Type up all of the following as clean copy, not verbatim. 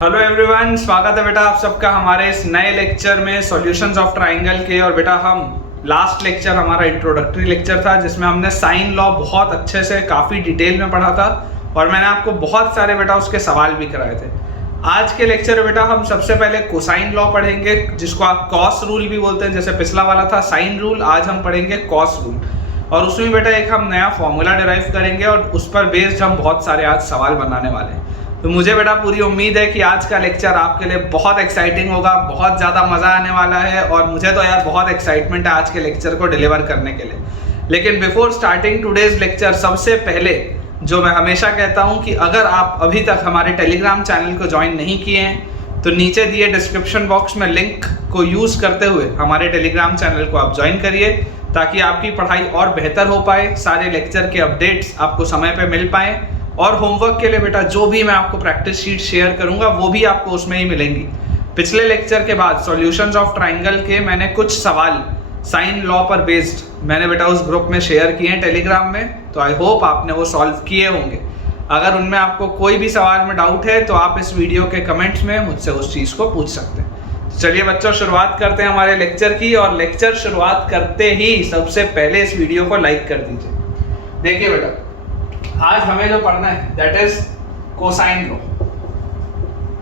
Hello everyone, स्वागत है बेटा आप सबका हमारे इस नए लेक्चर में सॉल्यूशंस ऑफ ट्राइंगल के। और बेटा हम लास्ट लेक्चर हमारा इंट्रोडक्टरी लेक्चर था जिसमें हमने साइन लॉ बहुत अच्छे से काफ़ी डिटेल में पढ़ा था और मैंने आपको बहुत सारे बेटा उसके सवाल भी कराए थे। आज के लेक्चर में बेटा हम सबसे पहले कोसाइन लॉ पढ़ेंगे जिसको आप कॉस रूल भी बोलते हैं। जैसे पिछला वाला था साइन रूल, आज हम पढ़ेंगे कॉस रूल और उसमें बेटा एक हम नया फॉर्मूला डिराइव करेंगे और उस पर बेस्ड हम बहुत सारे आज सवाल बनाने वाले हैं। तो मुझे बेटा पूरी उम्मीद है कि आज का लेक्चर आपके लिए बहुत एक्साइटिंग होगा, बहुत ज़्यादा मज़ा आने वाला है और मुझे तो यार बहुत एक्साइटमेंट है आज के लेक्चर को डिलीवर करने के लिए। लेकिन बिफोर स्टार्टिंग टुडेज लेक्चर, सबसे पहले जो मैं हमेशा कहता हूं कि अगर आप अभी तक हमारे टेलीग्राम चैनल को ज्वाइन नहीं किए हैं तो नीचे दिए डिस्क्रिप्शन बॉक्स में लिंक को यूज़ करते हुए हमारे टेलीग्राम चैनल को आप ज्वाइन करिए ताकि आपकी पढ़ाई और बेहतर हो पाए, सारे लेक्चर के अपडेट्स आपको समय पर मिल पाएँ और होमवर्क के लिए बेटा जो भी मैं आपको प्रैक्टिस शीट शेयर करूंगा वो भी आपको उसमें ही मिलेंगी। पिछले लेक्चर के बाद सॉल्यूशंस ऑफ ट्राइंगल के मैंने कुछ सवाल साइन लॉ पर बेस्ड मैंने बेटा उस ग्रुप में शेयर किए हैं टेलीग्राम में, तो आई होप आपने वो सॉल्व किए होंगे। अगर उनमें आपको कोई भी सवाल में डाउट है तो आप इस वीडियो के कमेंट्स में मुझसे उस चीज़ को पूछ सकते हैं। तो चलिए बच्चों, शुरुआत करते हैं हमारे लेक्चर की। और लेक्चर शुरुआत करते ही सबसे पहले इस वीडियो को लाइक कर दीजिए। देखिए बेटा, आज हमें जो पढ़ना है दैट इज कोसाइन लॉ।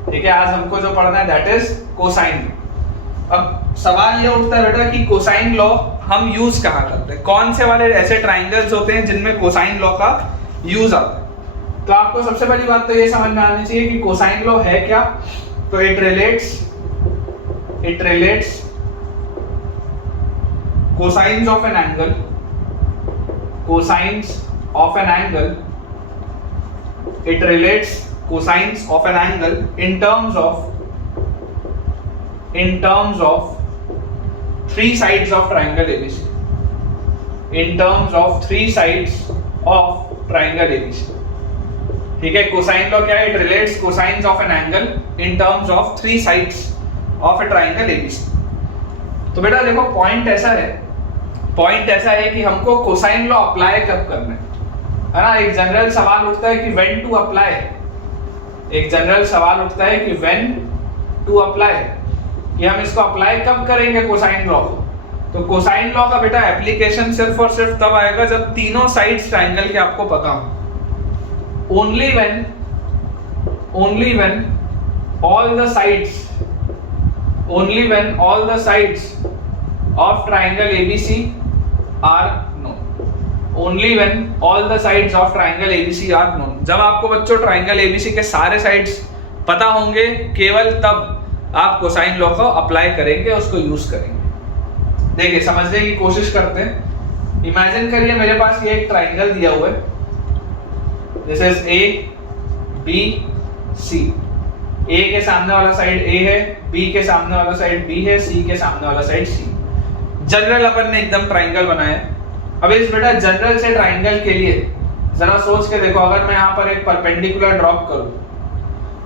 ठीक है, आज हमको जो पढ़ना है दैट इज कोसाइन लॉ। अब सवाल ये उठता है बेटा कि कोसाइन लॉ हम यूज कहाँ करते हैं, कौन से वाले ऐसे ट्राइंगल्स होते हैं जिनमें कोसाइन लॉ का यूज आता है। तो आपको सबसे पहली बात तो ये समझ में आनी चाहिए कि कोसाइन लॉ है क्या। तो it relates cosines of an angle, cosines of an angle, it relates cosines of an angle in terms of three sides of triangle ABC, in terms of three sides of triangle ABC। ठीक है, cosine law क्या है? it relates cosines of an angle in terms of three sides of a triangle ABC। तो बेटा देखो, point ऐसा है कि हमको कोसाइन लॉ अप्लाई कब करना है ना। एक जनरल सवाल उठता है कि when to apply, when to apply, कि हम इसको अप्लाई कब करेंगे कोसाइन लॉ को। तो कोसाइन लॉ का बेटा एप्लीकेशन सिर्फ और सिर्फ तब आएगा जब तीनों साइड्स ट्राइंगल के आपको पता हो। Only when all the sides of triangle ABC are known। Only when all the sides of triangle ABC are known। जब आपको बच्चों ट्राइंगल ABC के सारे साइड्स पता होंगे, केवल तब आप कोसाइन लॉ को अप्लाई करेंगे, उसको यूज करेंगे। देखिए, समझने की कोशिश करते हैं। इमेजिन करिए मेरे पास ये एक ट्राइंगल दिया हुआ है, दिस इज ABC। A के सामने वाला साइड A है, B के सामने वाला साइड B है, C के सामने वाला साइड C। जनरल अपन ने एकदम ट्राइंगल बनाया है। अब इस बेटा जनरल से ट्राइंगल के लिए जरा सोच के देखो, अगर मैं यहाँ पर एक परपेंडिकुलर ड्रॉप करूँ,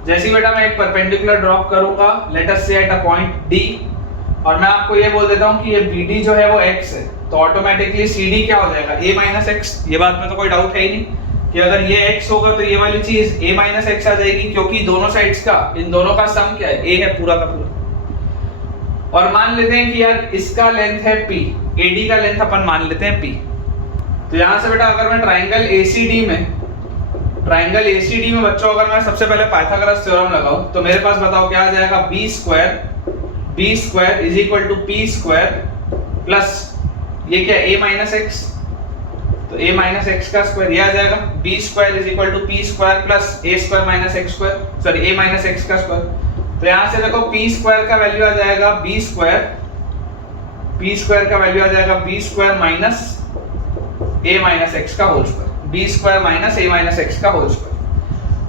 जैसे बेटा मैं एक परपेंडिकुलर ड्रॉप करूंगा लेट अस से एट अ पॉइंट D, और मैं आपको ये बोल देता हूँ कि ये BD जो है वो x है, तो ऑटोमेटिकली CD क्या हो जाएगा? A - x। ये बात में तो कोई डाउट है ही नहीं कि अगर ये x होगा तो ये वाली चीज A - x आ जाएगी, क्योंकि दोनों साइड्स का, इन दोनों का सम क्या है? A है पूरा का पूरा। और मान लेते हैं कि यार इसका लेंथ है P, AD का लेंथ अपन मान लेते हैं P। तो यहां से बेटा अगर मैं ट्राइंगल ACD में बच्चों अगर मैं सबसे पहले पाइथागोरस थ्योरम लगाऊं तो मेरे पास बताओ क्या आ जाएगा? B square is equal to P square plus ये क्या A - x, तो A - x का स्क्वायर ये आ जाएगा। B square is equal to P square plus A square - x square, sorry A - x का स्क्वायर। तो यहां से देखो P स्क्वायर का वैल्यू आ जाएगा B स्क्वायर का वैल्यू आ जाएगा B square minus A - x का whole square, B square minus A - x का होल स्क्वायर।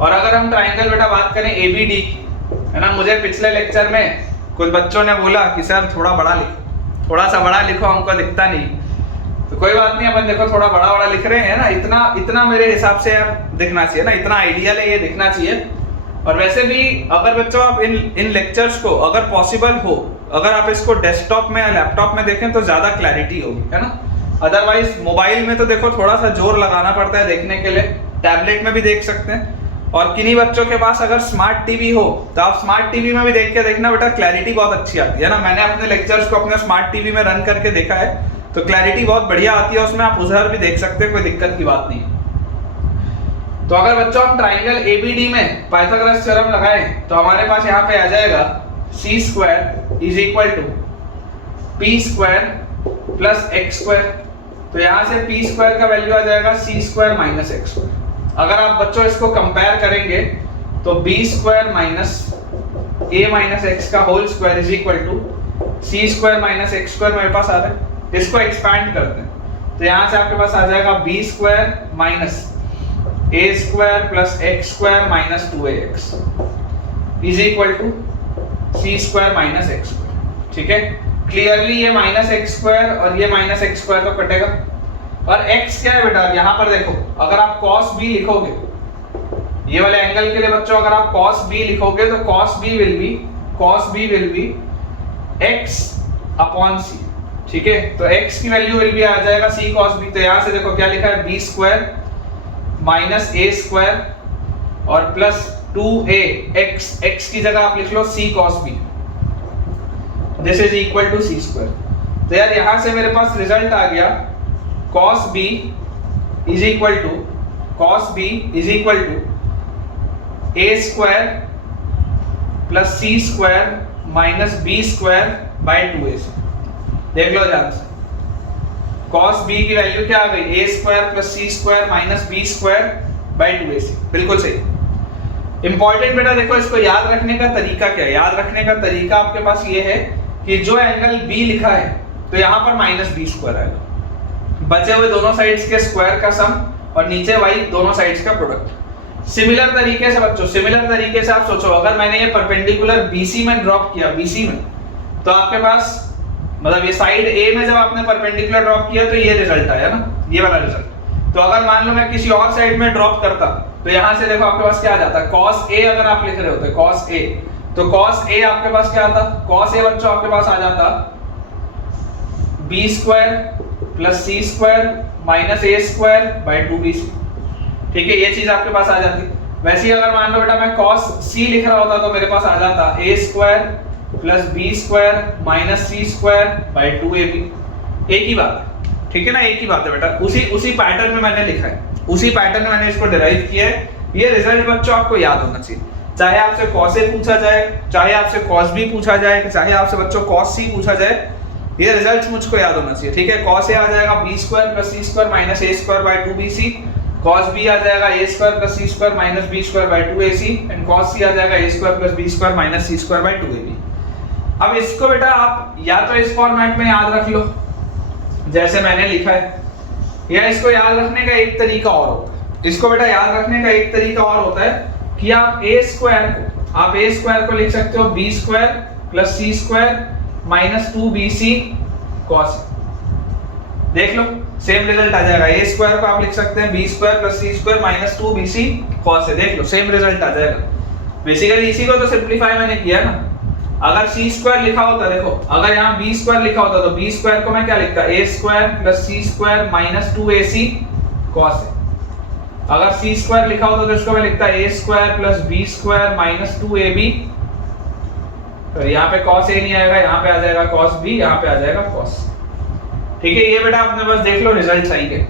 और अगर हम ट्राइंगल बेटा बात करें ABD की, है ना, मुझे पिछले लेक्चर में कुछ बच्चों ने बोला कि सर थोड़ा सा बड़ा लिखो, हमको दिखता नहीं। तो कोई बात नहीं, अपन देखो थोड़ा बड़ा लिख रहे हैं ना, इतना मेरे हिसाब से यार दिखना चाहिए ना, इतना आइडियल है ये दिखना चाहिए। और वैसे भी अगर बच्चों आप इन लेक्चर्स को अगर पॉसिबल हो, अगर आप इसको डेस्कटॉप में या लैपटॉप में देखें तो ज्यादा क्लैरिटी होगी, है ना। अदरवाइज मोबाइल में तो देखो थोड़ा सा जोर लगाना पड़ता है देखने के लिए, टैबलेट में भी देख सकते हैं। और किन्हीं बच्चों के पास अगर स्मार्ट टीवी हो तो आप स्मार्ट टीवी में भी देख के देखना बेटा, क्लैरिटी बहुत अच्छी आती है ना। मैंने अपने लेक्चर्स को अपने स्मार्ट टीवी में रन करके देखा है, तो क्लैरिटी बहुत बढ़िया आती है उसमें, आप उधर भी देख सकते हैं, कोई दिक्कत की बात नहीं। तो अगर बच्चों हम ट्राइंगल एबीडी में पाइथागोरस थ्योरम लगाएं तो हमारे पास यहाँ पे आ जाएगा C square is equal to P square plus X square. तो यहाँ से पी स्क्वायर का वैल्यू आ जाएगा C square minus X square. अगर आप बच्चों इसको कंपेयर करेंगे तो B square minus A minus X का whole square is equal to C square minus X square मेरे पास आ रहा है। इसको एक्सपैंड करते हैं तो यहाँ से आपके पास आ जाएगा B square minus A square plus X square minus 2ax is equal to C square minus X square. ठीक है, क्लियरली ये माइनस एक्स स्क्वायर और ये माइनस एक्स स्क्वायर तो कटेगा। और x क्या है बेटा, यहाँ पर देखो, अगर आप cos b लिखोगे, ये वाले एंगल के लिए बच्चों अगर आप cos b लिखोगे तो cos b will be x upon c। ठीक है, तो x की वैल्यू विल बी आ जाएगा c cos b। तो यहाँ से देखो क्या लिखा है, b square minus A square और प्लस 2a x की जगह आप लिख लो c cos b, this is equal to c square. तो यार यहां से मेरे पास रिजल्ट आ गया cos b is equal to a square plus c square minus b square by 2ac। देख लो ध्यान से, cos b की वैल्यू क्या आ गई, a square plus c square minus b square by 2ac। बिल्कुल सही। इंपॉर्टेंट बेटा देखो, इसको याद रखने का तरीका क्या है, याद रखने का तरीका आपके पास ये है कि जो एंगल b लिखा है तो यहाँ पर माइनस b स्क्वायर आएगा, बचे हुए दोनों साइड्स के स्क्वायर का सम और नीचे y दोनों साइड्स का प्रोडक्ट। सिमिलर तरीके से बच्चों, सिमिलर तरीके से आप सोचो, अगर मैंने ये परपेंडिकुलर BC में ड्रॉप किया, BC में, तो आपके पास मतलब ये साइड A में जब आपने परपेंडिकुलर ड्रॉप किया तो ये रिजल्ट आया ना, ये वाला रिजल्ट। तो अगर मान लो मैं किसी और साइड में ड्रॉप करता तो यहाँ से देखो आपके पास क्या आ जाता, cos A अगर आप लिख रहे होते cos A, तो cos A आपके पास क्या आता, cos A बच्चों आपके पास आ जाता b square plus c square minus a square by 2bc। ठीक है, ये चीज आपके पास आ जाती। वैसे ही अगर मान लो बेटा मैं cos c लिख रहा होता तो मेरे पास आ जाता a square plus b square minus c square by 2ab। एक ही बात है, ठीक है ना, एक ही बात है बेटा, उसी पैटर्न में मैंने लिखा है, उसी पैटर्न में मैंने इसको डिराइव किया है। ये रिजल्ट बच्चों आपको याद होना चाहिए, चाहे आपसे cos A पूछा जाए, चाहे आपसे cos B पूछा जाए, चाहे आपसे बच्चों cos C पूछा जाए, ये रिजल्ट मुझको याद होना चाहिए। ठीक है, cos A आ जाएगा b square plus c square minus a square by 2bc, cos B आ जाएगा a square plus c square minus b square by 2ac and cos C आ जाएगा a square plus b square minus c square by 2ab। अब इसको बेटा आप या तो इस format में याद रख लो जैसे मैंने लिखा है, या इसको याद रखने का एक तरीका और होता है। इसको बेटा याद रखने का एक तरीका और होता है कि आप a स्क्वायर को लिख सकते हो b square plus c square minus 2bc cos। देख लो सेम रिजल्ट आ जाएगा, a स्क्वायर को आप लिख सकते हैं b square plus c square minus 2bc cos है। देख लो सेम रिजल्ट आ जाएगा। बेसिकली इसी को तो सिंपलीफाई मैंने किया ना। अगर c स्क्वायर लिखा होता, देखो अगर यहाँ b स्क्वायर लिखा होता तो b स्क्वायर को मैं क्या लिखता, a square plus c square minus 2ac cos है। अगर c स्क्वायर लिखा होता तो इसको मैं लिखता a square plus b square minus 2ab। तो यहाँ पे cos a नहीं आएगा, यहाँ पे आ जाएगा cos b, यहाँ पे आ जाएगा cos। ठीक है, ये बेटा आपने बस देख लो रिजल्ट सही है।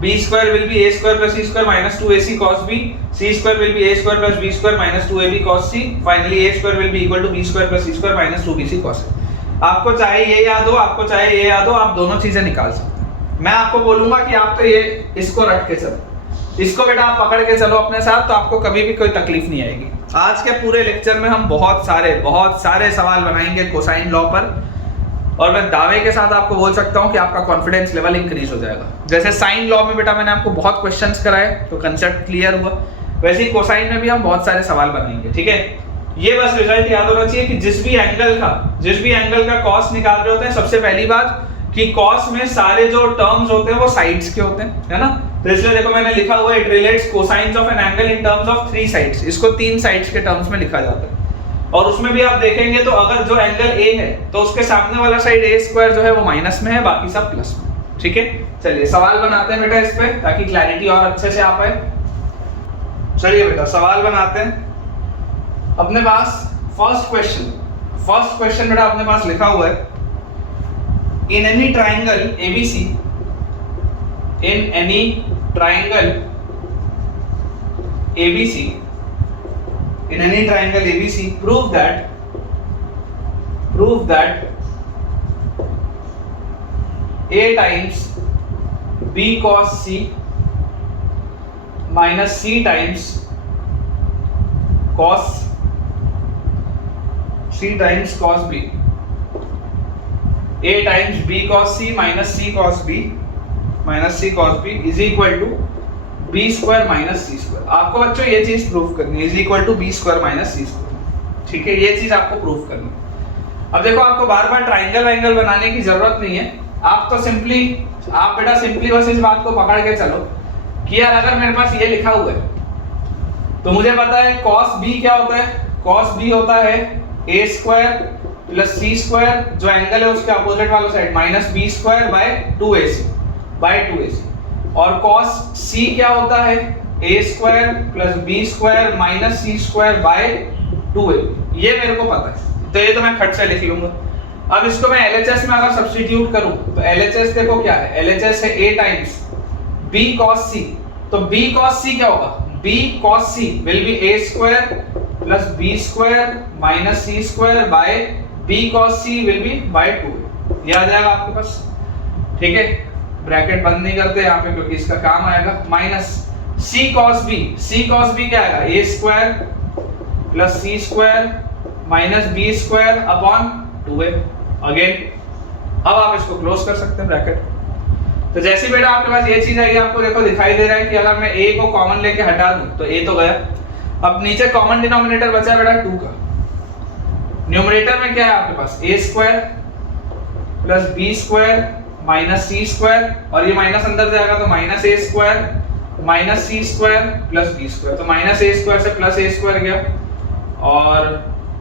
b square will be a square plus c square minus 2ac cos b, c square will be a square plus b square minus 2ab cos c, finally a square will be equal to b square plus c square minus 2bc cos c। आपको चाहे ये याद हो, आपको चाहे ये याद हो, आप दोनों चीजें निकाल सकते हैं। मैं आपको बोलूंगा कि आप तो ये इसको रट के चलो, इसको बेटा आप पकड़ के चलो अपने साथ, तो आपको कभी भी कोई तकलीफ नहीं आएगी। आज के पूरे लेक्चर में हम बहुत सारे सवाल बनाएंगे कोसाइन लॉ पर, और मैं दावे के साथ आपको बोल सकता हूं कि आपका कॉन्फिडेंस लेवल इंक्रीज हो जाएगा। जैसे साइन लॉ में बेटा मैंने आपको बहुत क्वेश्चंस कराए तो कंसेप्ट क्लियर हुआ, वैसे ही कोसाइन में भी हम बहुत सारे सवाल बनाएंगे। ठीक है, ये बस रिजल्ट याद होना चाहिए कि जिस भी एंगल का कॉस निकाल रहे होते हैं, सबसे पहली बात कि कॉस में सारे जो टर्म्स होते हैं वो साइड्स के होते हैं, है ना। तो इसलिए देखो मैंने लिखा हुआ है it relates cosines of an angle in terms of 3 sides. इसको 3 साइड्स के टर्म्स में लिखा जाता है। और उसमें भी आप देखेंगे तो अगर जो एंगल A है तो उसके सामने वाला साइड a स्क्वायर जो है वो माइनस में है, बाकी सब प्लस में। ठीक है, चलिए सवाल बनाते हैं बेटा इस पे, ताकि क्लैरिटी और अच्छे से आ पाए। चलिए बेटा सवाल बनाते हैं अपने पास। फर्स्ट क्वेश्चन बेटा अपने पास लिखा हुआ है, in any triangle ABC, in any triangle ABC, in any triangle ABC prove that a times b cos c minus c times cos b, a times b cos c minus c cos b is equal to b square minus c square। आपको बच्चों ये चीज prove करनी है, is equal to b square minus c square। ठीक है, ये चीज आपको प्रूव करनी है। अब देखो आपको बार बार ट्राइंगल बनाने की जरूरत नहीं है, आप तो आप बेटा सिंपली बस इस बात को पकड़ के चलो कि यार अगर मेरे पास ये लिखा हुआ है तो मुझे पता है cos b क्या होता है, cos b होता है a square plus c square, जो एंगल है उसके अपोजिट वाला side, minus b square by 2ac, और cos c क्या होता है a square plus b square minus c square bye 2a। ये मेरे को पता है तो ये तो मैं खट से लिख लूंगा। अब इसको मैं LHS में अगर सब्स्टिट्यूट करूं तो LHS देखो क्या है, LHS है a times b cos c, तो b cos c क्या होगा, b cos c will be a square plus b square minus c square bye b cos c will be by 2। ये आ जाएगा आपके पास। ठीक है, ब्रैकेट बंद नहीं करते यहाँ पे क्योंकि इसका काम आएगा, माइनस c cos b क्या आएगा, a square plus c square minus b square upon 2a। Again अब आप इसको क्लोज कर सकते हैं ब्रैकेट। तो जैसे बेटा आपके पास ये चीज आई, आपको देखो दिखाई दे रहा है कि अगर मैं a को कॉमन लेके हटा दूं तो a तो गया, अब नीचे कॉमन डिनोमिनेटर बचा है बेटा 2 का। न्यूमरेटर में क्या है आपके पास, a square plus b square minus c square, और ये माइनस अंदर जाएगा तो minus a square minus c square plus b square, तो माइनस a स्क्वायर से प्लस a स्क्वायर गया और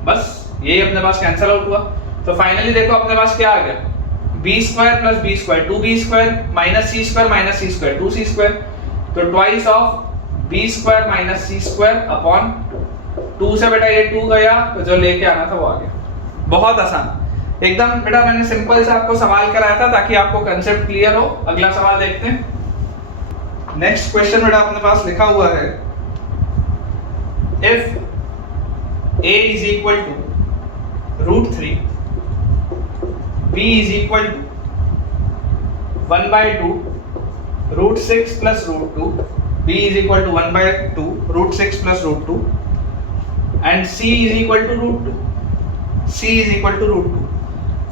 बस ये अपने पास कैंसिल आउट हुआ। तो फाइनली देखो अपने पास क्या आ गया, b square plus b square 2b square minus c square 2c square, तो twice of b square minus c square upon 2 से बेटा ये 2 गया तो जो लेके आना था वो आ गया। बहुत आसान एकदम बेटा, मैंने सिंपल से आपको सवाल कराया था ताकि आपको कांसेप्ट क्लियर हो। अगला सवाल देखते हैं। नेक्स्ट क्वेश्चन बेटा अपने पास लिखा हुआ है, if a is equal to root 3, b is equal to 1 by 2 root 6 plus root 2, b is equal to 1 by 2 root 6 plus root 2, and c is equal to root 2,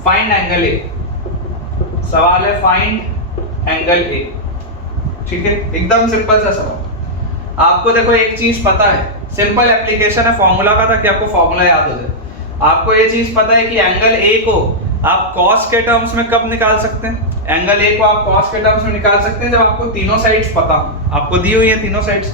find angle a। सवाल है find angle a। ठीक है, एकदम simple सा सवाल। आपको देखो एक चीज पता है, सिंपल एप्लीकेशन है फॉर्मूला का ताकि आपको फॉर्मूला याद हो जाए। आपको ये चीज पता है कि एंगल ए को आप cos के टर्म्स में कब निकाल सकते हैं, एंगल ए को आप cos के टर्म्स में निकाल सकते हैं जब आपको तीनों साइड्स पता हो। आपको दी हुई है तीनों साइड्स,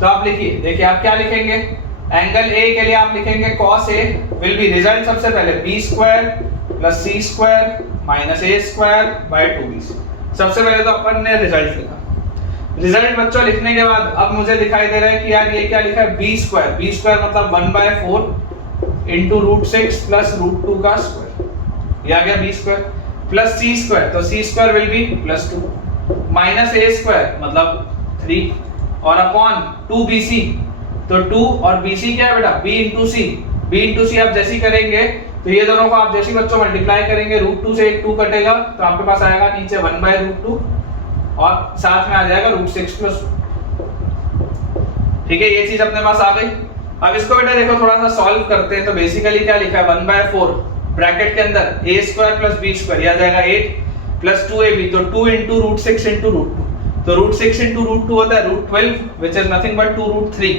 तो आप लिखिए, देखिए आप क्या लिखेंगे, एंगल ए के लिए आप लिखेंगे cos A will be, result सबसे पहले b square plus c square minus a square bye 2b। सबसे पहले तो अपन ने रिजल्ट लिखा। रिजल्ट बच्चों लिखने के बाद अब मुझे दिखाई दे रहा है कि यार ये क्या लिखा है, b स्क्वायर मतलब 1 by 4 into root 6 plus root 2 का स्क्वायर, ये आ गया b square plus c square, तो c square will be plus 2 minus a square मतलब 3 और अपॉन 2bc, तो 2 और bc क्या है बेटा, b इंटू c आप जैसी करेंगे तो ये दोनों को आप जैसी बच्चों मल्टीप्लाई करेंगे, रूट 2 से एक 2 कटेगा तो आपके पास आएगा नीचे 1 by रूट 2 और साथ में आ जाएगा रूट 6 प्लस 2। ठीक है, ये चीज अपने पास आ गई। अब इसको बेटा देखो थोड़ा सा सॉल्व करते हैं। तो बेसिकली क्या लिखा है, 1 by 4 ब्रैकेट के अंदर a square plus b square, आ जाएगा 8 प्लस 2ab, तो 2 इंटू रूट 6 इंटू रूट 2, तो रूट 6 इंटू रूट 2 होता है root 12 which is nothing but 2 root 3।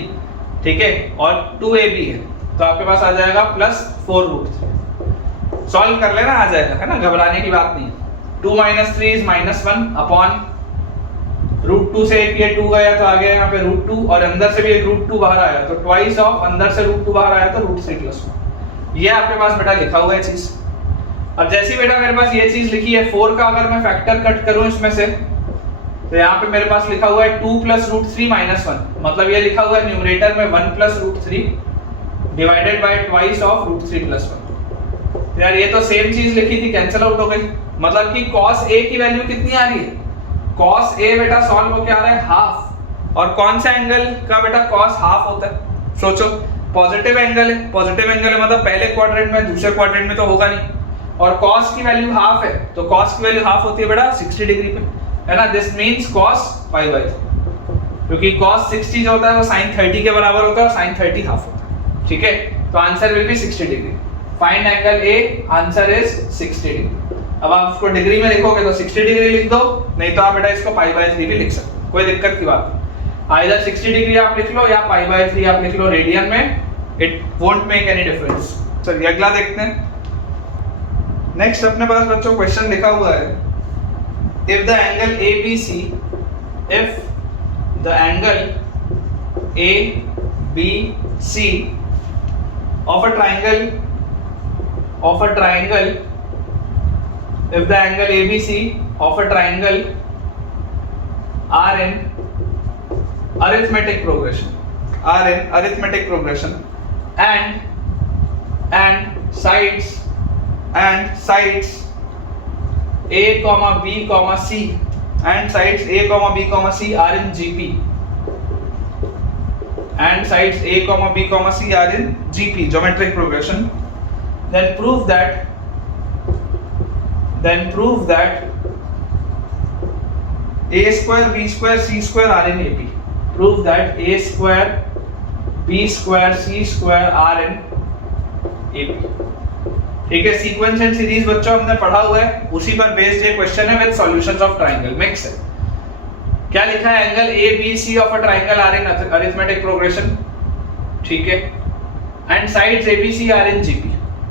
ठीक है, और 2ab है तो आपके पास आ जाएगा प्लस 4 रूट 3। सॉल्व कर लेना, आ जाएगा, है ना, घबराने की बात नहीं है। 2 माइनस 3 इज -1 अपॉन रूट 2 से एक ये 2 गया तो आ गया यहाँ पे रूट 2 और अंदर से भी एक रूट 2 बाहर आया तो ट्वाइस ऑफ अंदर से रूट 2 बाहर आया तो रूट 3 प्लस 1। ये आपके पास बेटा लिखा हुआ है चीज। अब जैसी बेटा मेरे पास ये चीज लिखी है 4 का अगर मैं फैक्टर कट करूं इसमें से तो यहाँ पे मेरे पास लिखा हुआ है 2 प्लस रूट 3 माइनस 1, मतलब ये लिखा हुआ है न्यूमरेटर में 1 plus root 3 divided by twice of root 3 plus 1। यार ये तो सेम चीज लिखी थी, कैंसिल आउट हो गई, मतलब कि cos a की वैल्यू कितनी आ रही है, cos a बेटा सॉल्व होके आ रहा है हाफ, और कौन सा एंगल का बेटा cos हाफ होता है, सोचो पॉजिटिव एंगल है, पॉजिटिव एंगल है मतलब पहले क्वाड्रेंट में, दूसरे क्वाड्रेंट में तो होगा नहीं, और cos की वैल्यू हाफ है, तो cos की वैल्यू हाफ होती है बेटा 60 डिग्री पे, है ना। This means cos pi by 3, क्योंकि cos 60 जो होता है वो sin 30 के बराबर होता है और sin 30 हाफ होता है, ठीक है। तो answer will B 60 degree. Find angle A, answer is 60 degree. अब आप उसको डिग्री में लिखोगे तो 60 डिग्री लिख दो, नहीं तो आप बेटा इसको पाई बाय 3 भी लिख सकते हो, कोई दिक्कत की बात नहीं। आइदर 60 डिग्री आप लिख लो या पाई बाय 3 आप लिख लो रेडियन में, it won't make any difference. चलिए अगला देखते हैं। नेक्स्ट अपने पास बच्चों क्वेश्चन लिखा हुआ है, if the angle ABC, if the angle ABC of a triangle, if the angle ABC of a triangle are in arithmetic progression, and sides A, B, C and sides A, B, C are in GP, and sides A, B, C are in GP, geometric progression, then prove that A square, B square, C square are in AP. Prove that A square, B square, C square are in AP. ठीक है, sequence and series बच्चों हमने पढ़ा हुआ है, उसी पर based ये क्वेश्चन है with solutions of triangle. Mix है, क्या लिखा है, angle ABC of a triangle are in arithmetic progression, ठीक है, and sides ABC are in GP।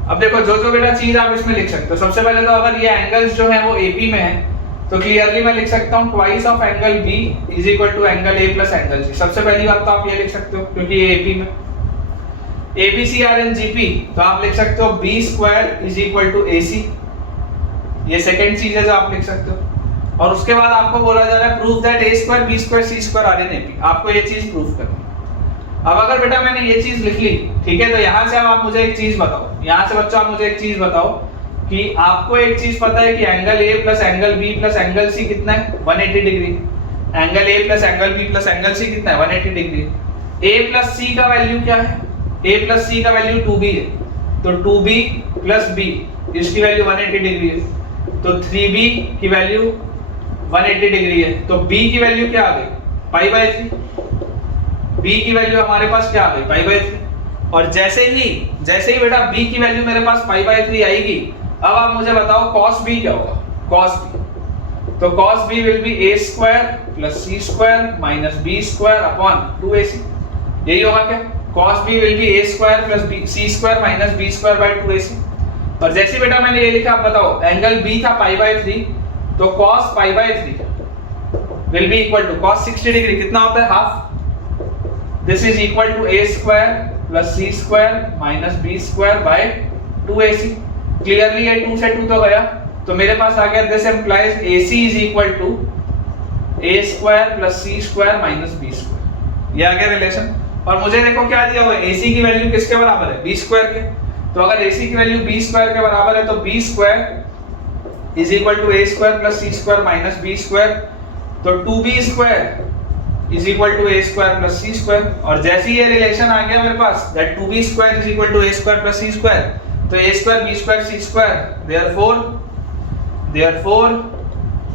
अब देखो जो बेटा चीज आप इसमें लिख सकते हो, सबसे पहले तो अगर ये एंगल्स जो है वो AP में है तो क्लियरली मैं लिख सकता हूँ twice of angle B is equal to angle A plus angle C। सबसे पहली बात तो आप ये लिख सकते हो क्योंकि ये AP में, ABC आर इन GP, तो आप लिख सकते हो B square is equal to AC, ये सेकंड चीज है जो आप लिख सकते हो। और उसके बाद आपको बोला जा रहा है prove that A square, B square, C square are in AP, आपको ये चीज प्रूव करनी है। अब अगर बेटा मैंने ये चीज लिख ली, ठीक है, तो यहाँ से अब आप मुझे एक चीज बताओ, यहाँ से बच्चों आप मुझे एक चीज बताओ कि आपको एक चीज पता है कि angle A plus angle B plus angle C कितना है, 180 degree. Angle A plus angle B plus angle C कितना है, 180 डिग्री। A प्लस C का वैल्यू क्या है, A प्लस C का वैल्यू 2B है, तो 2B प्लस B इसकी वैल्यू 180 डिग्री है, तो 3B की वैल्यू 180 डिग्री है, तो B की वैल्यू क्या आ गई, पाई बाय 3। B की वैल्यू हमारे पास क्या आ गई, पाई बाय 3। और जैसे ही बेटा B की वैल्यू मेरे पास पाई बाय 3 आएगी, अब आप मुझे बताओ cos B क्या होगा, cos B, तो cos B will be A square plus C square minus B square upon 2AC, यही होगा क्या, cos B will be A square plus C square minus B square by 2AC। और जैसे बेटा मैंने ये लिखा, आप बताओ एंगल B था पाई बाय 3, तो cos pi by 3 will be equal to cos 60 degree कितना होता है, half. This is equal to A square plus C square minus B square by 2AC। Clearly ये 2 से 2 तो गया, तो मेरे पास आ गया this implies AC is equal to A square plus C square minus B square। ये आ गया रिलेशन। और मुझे देखो क्या दिया हुआ है, AC की वैल्यू किसके बराबर है, B स्क्वायर के, तो अगर AC की वैल्यू B स्क्वायर के बराबर है तो B square is equal to A square plus C square minus B square, तो 2B square is equal to A square plus C square। और जैसे ही ये रिलेशन आ गया मेरे पास that 2B square is equal to A square plus C square, तो A square B square C square, therefore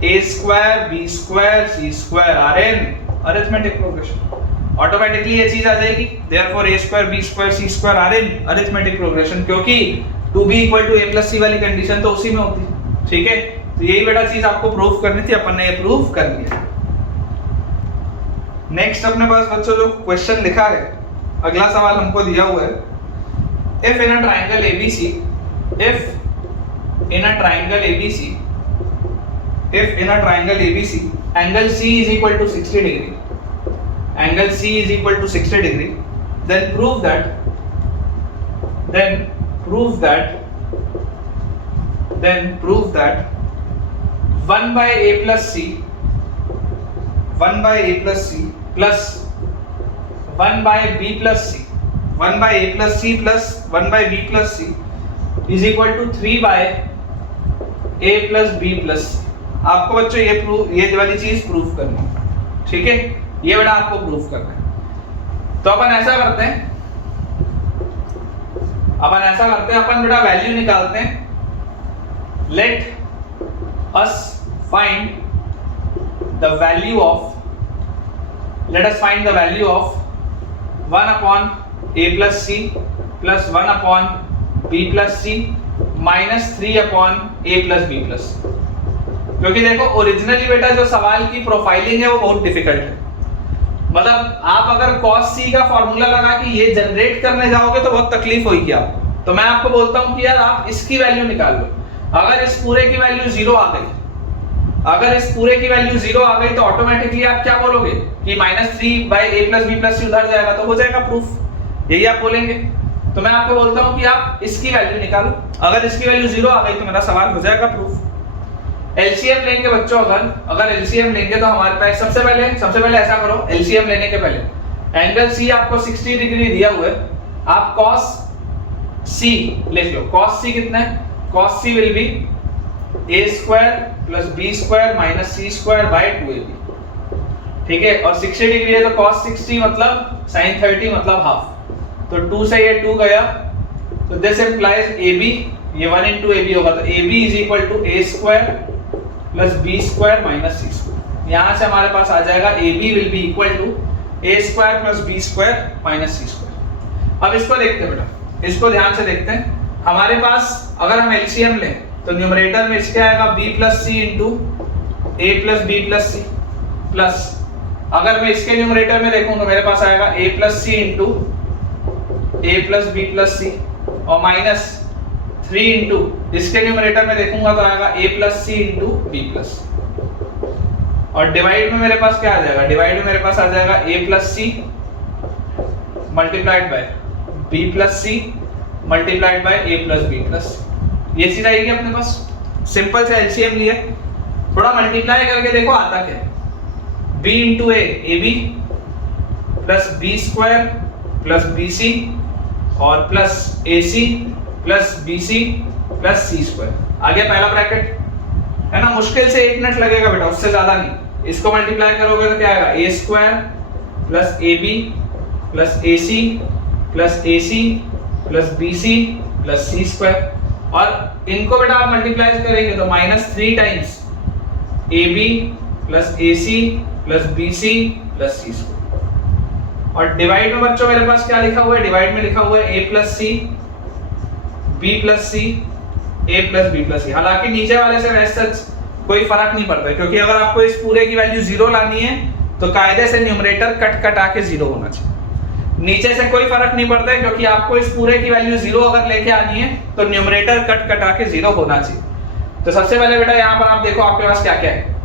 A square B square C square are in arithmetic progression। Automatically ये चीज आ जाएगी, therefore A square B square C square are in arithmetic progression, क्योंकि 2B equal to A plus C वाली condition तो उसी में होती है, ठीक है। तो यही बेटा चीज आपको प्रूफ करनी थी, अपन ने ये प्रूफ कर लिया। नेक्स्ट अपने पास बच्चों जो क्वेश्चन लिखा है, अगला सवाल हमको दिया हुआ है, if in a triangle ABC, angle C is equal to 60 degree, then prove that 1 by A plus C 1 by A plus C plus 1 by B plus C, 1 by A plus C plus 1 by B plus C is equal to 3 by A plus B plus C. आपको बच्चों ये वाली चीज proof करनी है, ठीक है, ये बेटा आपको प्रूफ करना है। तो अपन ऐसा करते हैं, अपन बेटा वैल्यू निकालते हैं। Let us find the value of, let us find the value of 1 upon a plus c plus 1 upon b plus c minus 3 upon a plus b plus c। क्योंकि देखो ओरिजिनली बेटा जो सवाल की प्रोफाइलिंग है वो बहुत डिफिकल्ट है, मतलब आप अगर cos c का फॉर्मूला लगा के ये जनरेट करने जाओगे तो बहुत तकलीफ होगी आपको। तो मैं आपको बोलता हूं कि यार आप इसकी वैल्यू निकाल लो। अगर इस पूरे की वैल्यू 0 आ गई, अगर इस पूरे की वैल्यू 0 आ गई तो ऑटोमेटिकली आप क्या बोलोगे कि -3 by a plus b plus c उधर जाएगा, तो हो जाएगा प्रूफ, यही आप बोलेंगे। तो मैं आपको बोलता हूं कि आप इसकी वैल्यू निकालो। अगर इसकी वैल्यू 0 आ गई तो मेरा सवाल हो जाएगा प्रूफ। एलसीएम लेंगे बच्चों, अगर एलसीएम लेंगे तो हमारे पास सबसे पहले ऐसा करो, एलसीएम लेने के पहले एंगल C आपको 60 डिग्री दिया हुआ है, आप cos C लिख लो। cos C कितना है? cos C will be a square plus b square minus c square by 2ab, ठीक है। और 60 डिग्री है तो cos 60 मतलब sin 30 मतलब हाफ, तो 2 से ये 2 गया, तो दिस इंप्लाइज ab, ये 1 into ab होगा, तो ab is equal to a square plus b square minus c square. यहां से हमारे पास आ जाएगा ab will be equal to a square plus b square minus c square. अब इसको देखते हैं बेटा, इसको ध्यान से देखते हैं। हमारे पास अगर हम एलसीएम लें तो न्यूमरेटर में इसके आएगा b plus C into A plus B plus C, plus अगर मैं इसके न्यूमरेटर में देखूं तो मेरे पास आएगा a plus C into A plus B plus C, और माइनस 3 इंटू इसके न्यूमरेटर में देखूंगा तो आएगा a plus C into B plus, और डिवाइड में मेरे पास क्या आ जाएगा? डिवाइड में मेरे पास आ जाएगा a plus C multiplied by b plus C multiplied by a plus B plus. ये चीज आएगी अपने पास। सिंपल से एलसीएम लिए, थोड़ा मल्टीप्लाई करके देखो आता क्या है। b into A A B plus B square plus B C और plus A C plus B C plus C square. आगे पहला ब्रैकेट है ना, मुश्किल से 1 मिनट लगेगा बेटा, उससे ज्यादा नहीं। इसको मल्टीप्लाई करोगे तो क्या आएगा? A square plus A B plus A C plus A C plus B C plus C square, और इनको बेटा आप मल्टीप्लाई करेंगे तो -3 times A B plus A C plus B C plus C square. और डिवाइड में बच्चों मेरे पास क्या लिखा हुआ है? डिवाइड में लिखा हुआ है a plus C B plus C A plus B plus C. हालांकि नीचे वाले से वैसे कोई फर्क नहीं पड़ता, क्योंकि अगर आपको इस पूरे की वैल्यू 0 लानी है तो कायदे से न्यूमरेटर कट कट आके 0 होना चाहिए। नीचे से कोई फर्क नहीं पड़ता है, क्योंकि आपको इस पूरे की वैल्यू 0 अगर लेके आनी है तो न्यूमरेटर कट कट आके 0 होना चाहिए। तो सबसे पहले बेटा यहाँ पर आप देखो आपके पास क्या क्या है।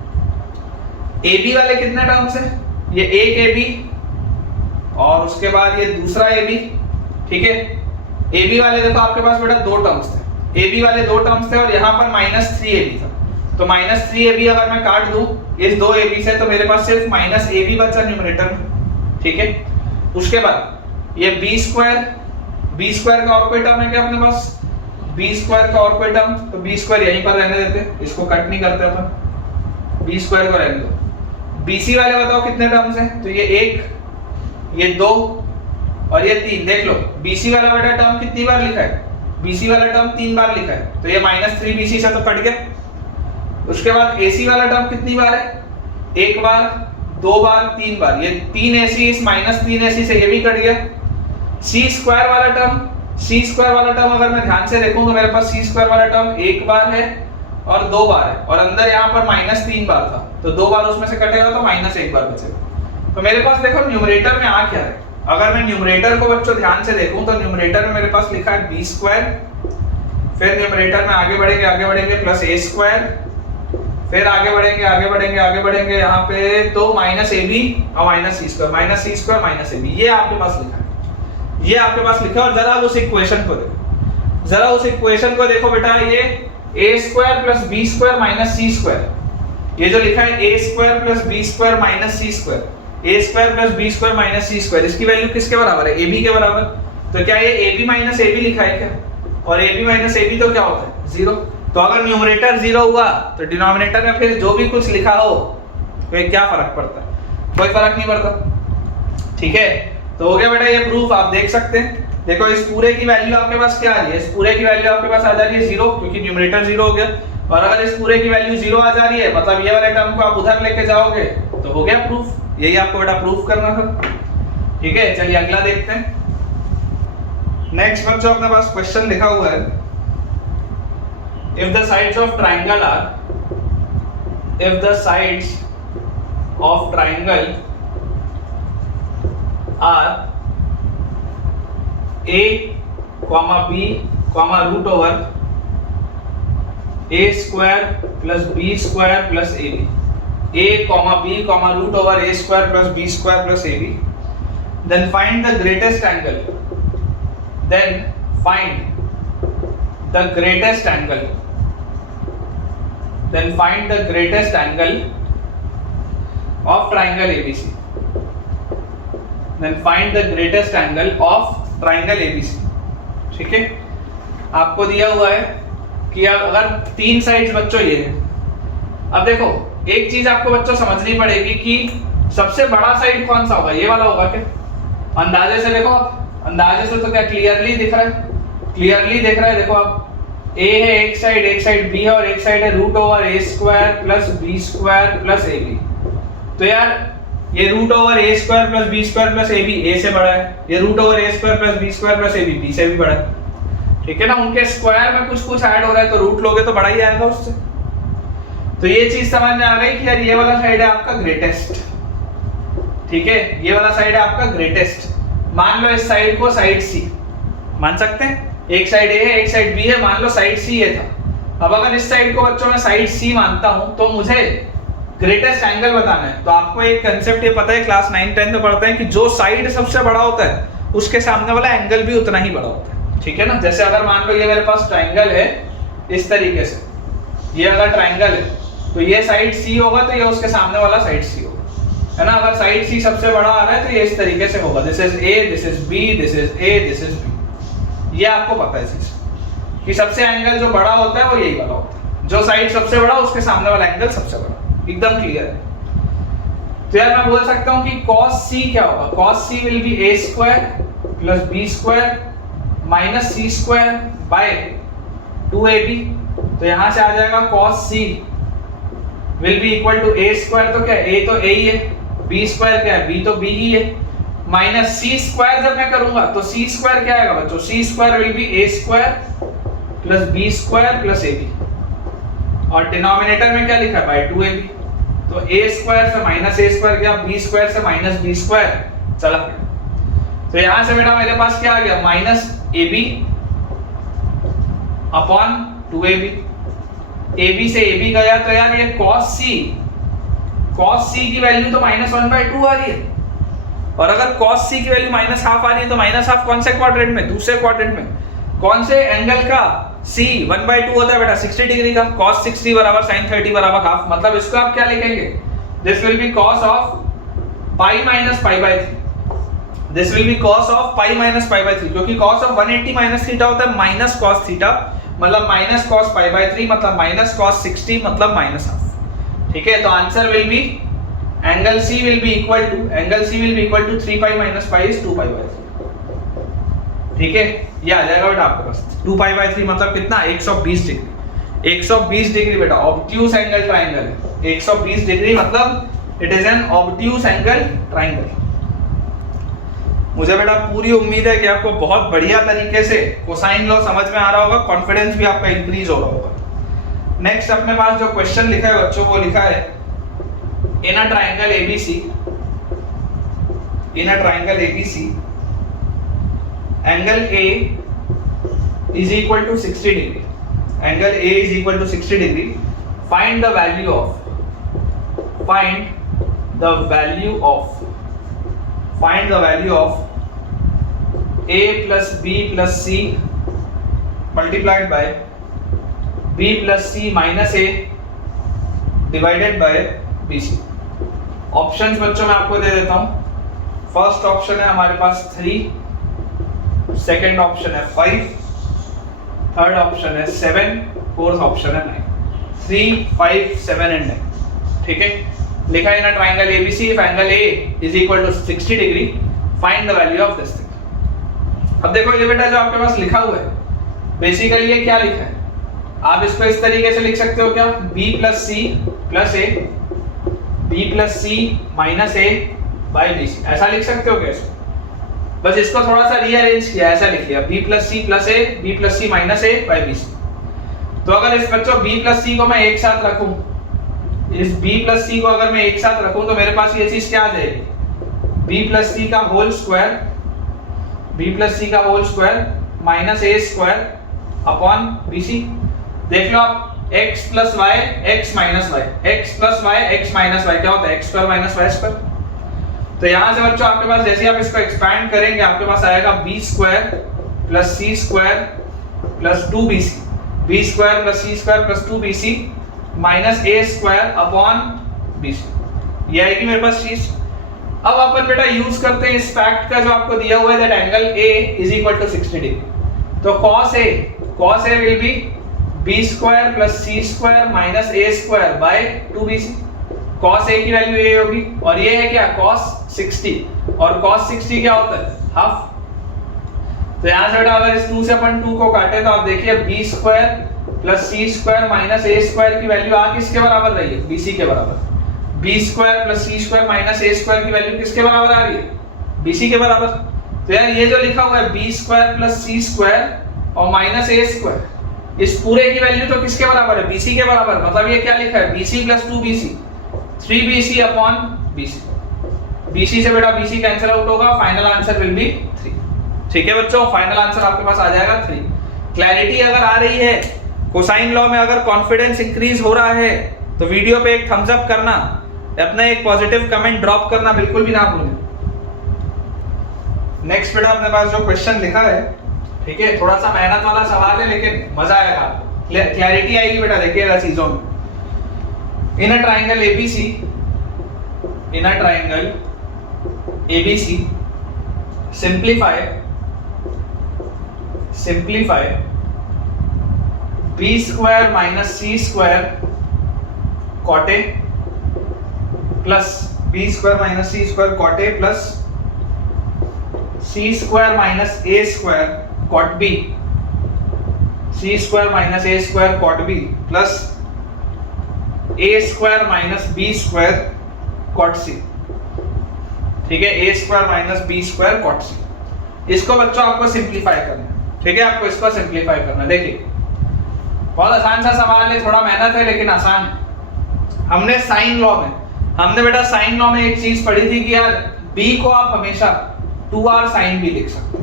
ए बी वाले कितने टर्म्स है? ये एक ए बी और उसके बाद ये दूसरा ए बी, ठीक है। ए बी वाले देखो आपके पास बेटा 2 टर्म्स थे, ए बी वाले 2 टर्म्स थे और यहाँ पर -3 ए बी था, तो -3 ए बी अगर मैं काट दूं इस 2 ए बी से तो मेरे पास सिर्फ -ए बी बचा न्यूमरेटर में, ठीक है। उसके बाद ये बी स्क्वायर का और कोई टर्म है क्या अपने पास? बी स्क्वायर का और कोई टर्म, तो बी स्क्वायर यहीं पर रहने देते, इसको कट नहीं करते अपन, बी स्क्वायर को रहने दो। बीसी वाले बताओ कितने टर्म्स हैं? तो ये 1, ये 2 और ये 3। देख लो बीसी वाला बेटा टर्म कितनी बार लिखा है? बीसी वाला टर्म 3 बार लिखा है, तो ये -3 बीसी से तो कट गया। उसके बाद एसी वाला टर्म कितनी बार है? 1 बार, 2 बार, 3 बार, ये 3 AC इस -3 AC से ये भी कट गया। सी स्क्वायर वाला टर्म अगर मैं ध्यान से देखूं तो मेरे पास सी स्क्वायर वाला टर्म 1 बार है और 2 बार है, और अंदर यहाँ पर -3 बार था, तो 2 बार उसमें से कटेगा तो -1 बार बचेगा। तो मेरे पास देखो न्यूमरेटर में आ क्या है। अगर मैं न्यूमरेटर को बच्चों ध्यान से देखूं तो न्यूमरेटर में मेरे पास लिखा है बी स्क्वायर, फिर न्यूमरेटर में आगे बढ़ेंगे प्लस ए स्क्वायर, फिर आगे बढ़ेंगे यहाँ पे तो -ab और -c स्क्वायर -ab, ये आपके पास लिखा है, ये आपके पास लिखा है। और जरा उस इक्वेशन को देखो, बेटा ये a square plus b square minus c square, ये जो लिखा है A square plus B square minus C square, A square plus B square minus C square, इसकी वैल्यू किसके बराबर है? ab के बराबर। तो क्या ये ab माइनस ab लिखा है क्या? और ab माइनस ab तो क्या होता है? 0। तो अगर न्यूमरेटर 0 हुआ तो डिनोमिनेटर में फिर जो भी कुछ लिखा हो तो क्या फर्क पड़ता है? कोई फर्क नहीं पड़ता। ठीक है, तो हो गया बेटा ये प्रूफ, आप देख सकते हैं। देखो इस पूरे की वैल्यू आपके पास क्या आ रही है? इस पूरे की वैल्यू आपके पास आ जा रही है 0, क्योंकि न्यूमरेटर 0 हो गया। और अगर इस पूरे की वैल्यू 0 आ जा रही है, मतलब ये वाले टर्म को आप उधर लेके जाओगे तो हो गया प्रूफ। यही आपको बेटा प्रूफ करना था। ठीक है, चलिए अगला देखते हैं। नेक्स्ट बच्चों अपने पास क्वेश्चन लिखा हुआ है, if the sides of triangle are, if the sides of triangle are a, b, root over a square plus b square plus ab, a, b, root over a square plus b square plus ab, then find the greatest angle, then find the greatest angle, then find the greatest angle of triangle ABC, then find the greatest angle of triangle ABC. ठीक है, आपको दिया हुआ है कि अगर 3 sides बच्चों ये है। अब देखो एक चीज आपको बच्चों समझनी पड़ेगी कि सबसे बड़ा साइड कौन सा होगा? ये वाला होगा क्या? अंदाजे से देखो, अंदाजे से तो क्या क्लियरली दिख रहा है? क्लियरली दिख रहा है। देखो अब ए है एक साइड बी है और एक साइड है root over A square plus B square plus A B. तो यार ये root over A square plus B square plus A B A से बड़ा है, ये root over A square plus B square plus A B B से भी बड़ा है। ठीक है ना, उनके स्क्वायर में कुछ कुछ ऐड हो रहा है तो रूट लोगे तो बड़ा ही आएगा उससे। तो ये चीज समझ में आ गई कि यार ये वाला साइड है आपका ग्रेटेस्ट। ठीक है, ये वाला साइड है आपका ग्रेटेस्ट। मान लो इस साइड को साइड सी मान सकते हैं, एक साइड ए है एक साइड बी है, मान लो साइड सी ये था। अब अगर इस साइड को बच्चों में साइड सी मानता हूं तो मुझे ग्रेटेस्ट एंगल बताना है। तो आपको एक कंसेप्ट ये पता है, क्लास 9 10 में पढ़ते हैं कि जो साइड सबसे बड़ा होता है उसके सामने वाला एंगल भी उतना ही बड़ा होता है। ठीक है ना, जैसे अगर मान लो ये मेरे पास ट्राइंगल है इस तरीके से, ये अगर ट्राइंगल है तो ये साइड सी होगा तो ये उसके सामने वाला साइड सी होगा, है ना। अगर साइड सी सबसे बड़ा आ रहा है तो ये इस तरीके से होगा, this is A, this is B, this is A, this is B. ये आपको पता है चीज कि सबसे एंगल जो बड़ा होता है वो यही वाला होता है, जो साइड सबसे बड़ा उसके सामने वाला एंगल सबसे बड़ा। एकदम क्लियर है। तो यार मैं बोल सकता हूं कि cos c क्या होगा? cos c will be a square plus b square minus c square by 2ab। तो यहां से आ जाएगा cos c will be equal to a square, तो क्या a तो a ही है, b स्क्वायर क्या है? b तो b ही है, माइनस c स्क्वायर जब मैं करूंगा तो c स्क्वायर क्या आएगा बच्चों? c square will be a square plus b square plus ab, और डिनोमिनेटर में क्या लिखा है? By 2ab। तो a स्क्वायर से माइनस a स्क्वायर गया, b स्क्वायर से माइनस b स्क्वायर चला गया। तो यहां से बेटा मेरे पास क्या आ गया? Minus ab upon 2ab। ab से ab गया तो यार ये cos c की वैल्यू तो -1/2 आ रही है, और अगर cos c की वैल्यू -½ आ रही है तो -½ कौन से क्वाड्रेंट में? दूसरे क्वाड्रेंट में। कौन से एंगल का? c 1/2 होता है बेटा 60 डिग्री का, cos 60 बराबर sin 30 बराबर हाफ। मतलब इसको आप क्या लिखेंगे? This will B cos of pi minus pi by 3। This will B cos of pi minus pi by 3, क्योंकि cos ऑफ 180 माइनस थीटा होता है माइनस cos थीटा, मतलब माइनस cos पाई बाय 3 मतलब माइनस cos 60 मतलब minus half. ठीक है, तो answer will be angle C will be equal to 3 pi minus pi is 2 pi by 3। ठीक है, ये आ जाएगा बेटा आपके पास 2 पाई बाय 3 मतलब कितना? 120 डिग्री। 120 डिग्री बेटा ऑब्ट्यूज एंगल ट्राइंगल है। 120 डिग्री मतलब it is an obtuse angle triangle. मुझे बेटा पूरी उम्मीद है कि आपको बहुत बढ़िया तरीके से कोसाइन लॉ समझ में आ रहा होगा, कॉन्फिडेंस भी आपका इंक्रीज हो रहा होगा। नेक्स्ट अपने पास जो क्वेश्चन लिखा है बच्चों, वो लिखा है in a triangle ABC angle A is equal to 60 degree. Angle A is equal to 60 degree. Find the value of A plus B plus C multiplied by B plus C minus A divided by BC। Options बच्चों मैं आपको दे देता हूं। First option है हमारे पास 3, second option है 5, third option है 7, fourth option है 9। 3, 5, 7 एंड 9। ठीक है, लिखा है ना triangle ABC, if angle A is equal to 60 degree, find the value of this thing. अब देखो ये बेटा जो आपके पास लिखा हुआ है, बेसिकली ये क्या लिखा है, आप इसको इस तरीके से लिख सकते हो क्या, B plus C plus A, B plus C minus A by BC, ऐसा लिख सकते हो क्या इसको? बस इसको थोड़ा सा रीअरेंज किया, ऐसा लिख लिया B plus C plus A, B plus C minus A by BC। तो अगर इस बच्चों B प्लस C को मैं एक साथ रखूं, इस B प्लस C को अगर मैं एक साथ रखूं तो मेरे पास ये चीज क्या आ जाएगी, B प्लस C का whole square, B plus C का whole square minus A square upon BC। देख लो आप, x plus y x minus y, x plus y x minus y क्या होता है, x square minus y square. तो यहां से बच्चों आपके पास जैसे आप इसको एक्सपैंड करेंगे आपके पास आएगा b square plus c square plus 2bc, b square plus c square plus 2bc minus a square upon bc। ये आएगी मेरे पास चीज। अब अपन बेटा यूज करते हैं इस फैक्ट का जो आपको दिया हुआ है, that angle a is equal to 60 degree. तो cos a will be b square plus c square minus a square by 2bc। cos a की वैल्यू a होगी और ये है क्या, cos 60, और cos 60 क्या होता है, हाफ। तो यहां से बेटा अगर इस 2 से अपन 2 को काटे तो आप देखिए b square plus c square minus a square की वैल्यू आ किसके बराबर रही है, bc के बराबर। b square plus c square minus a square की वैल्यू किसके बराबर आ रही है, bc के बराबर। तो यार ये जो लिखा हुआ है b square plus c square और माइनस a स्क्वायर, इस पूरे की वैल्यू तो किसके बराबर है, bc के बराबर। मतलब ये क्या लिखा है, bc plus 2bc, 3bc upon bc। bc से बेटा bc कैंसिल आउट होगा, फाइनल आंसर विल बी 3। ठीक है बच्चों, फाइनल आंसर आपके पास आ जाएगा 3। क्लैरिटी अगर आ रही है, कोसाइन लॉ में अगर कॉन्फिडेंस इंक्रीज हो रहा है तो वीडियो पे एक थम्स अप करना, अपना एक पॉजिटिव कमेंट ड्रॉप करना बिल्कुल भी ना भूलें। नेक्स्ट बेटा अपने पास जो क्वेश्चन लिखा है, ठीक है, थोड़ा सा मेहनत वाला सवाल है लेकिन मजा आएगा आपको, क्लैरिटी आएगी बेटा, देखिएगा चीजों में। In a triangle ABC simplify b square minus c square cot a plus b square minus c square cot a plus c square minus a square cot b, c square minus a square cot b plus a square minus b square cot c। ठीक है, a square minus b square cot c। इसको बच्चों आपको simplify करना है। ठीक है, आपको इसको सिंप्लीफाई करना है। देखिए बहुत आसान सा सवाल है, थोड़ा मेहनत है लेकिन आसान है। हमने साइन लॉ में एक चीज पढ़ी थी कि यार b को आप हमेशा 2r sin b लिख सकते हो।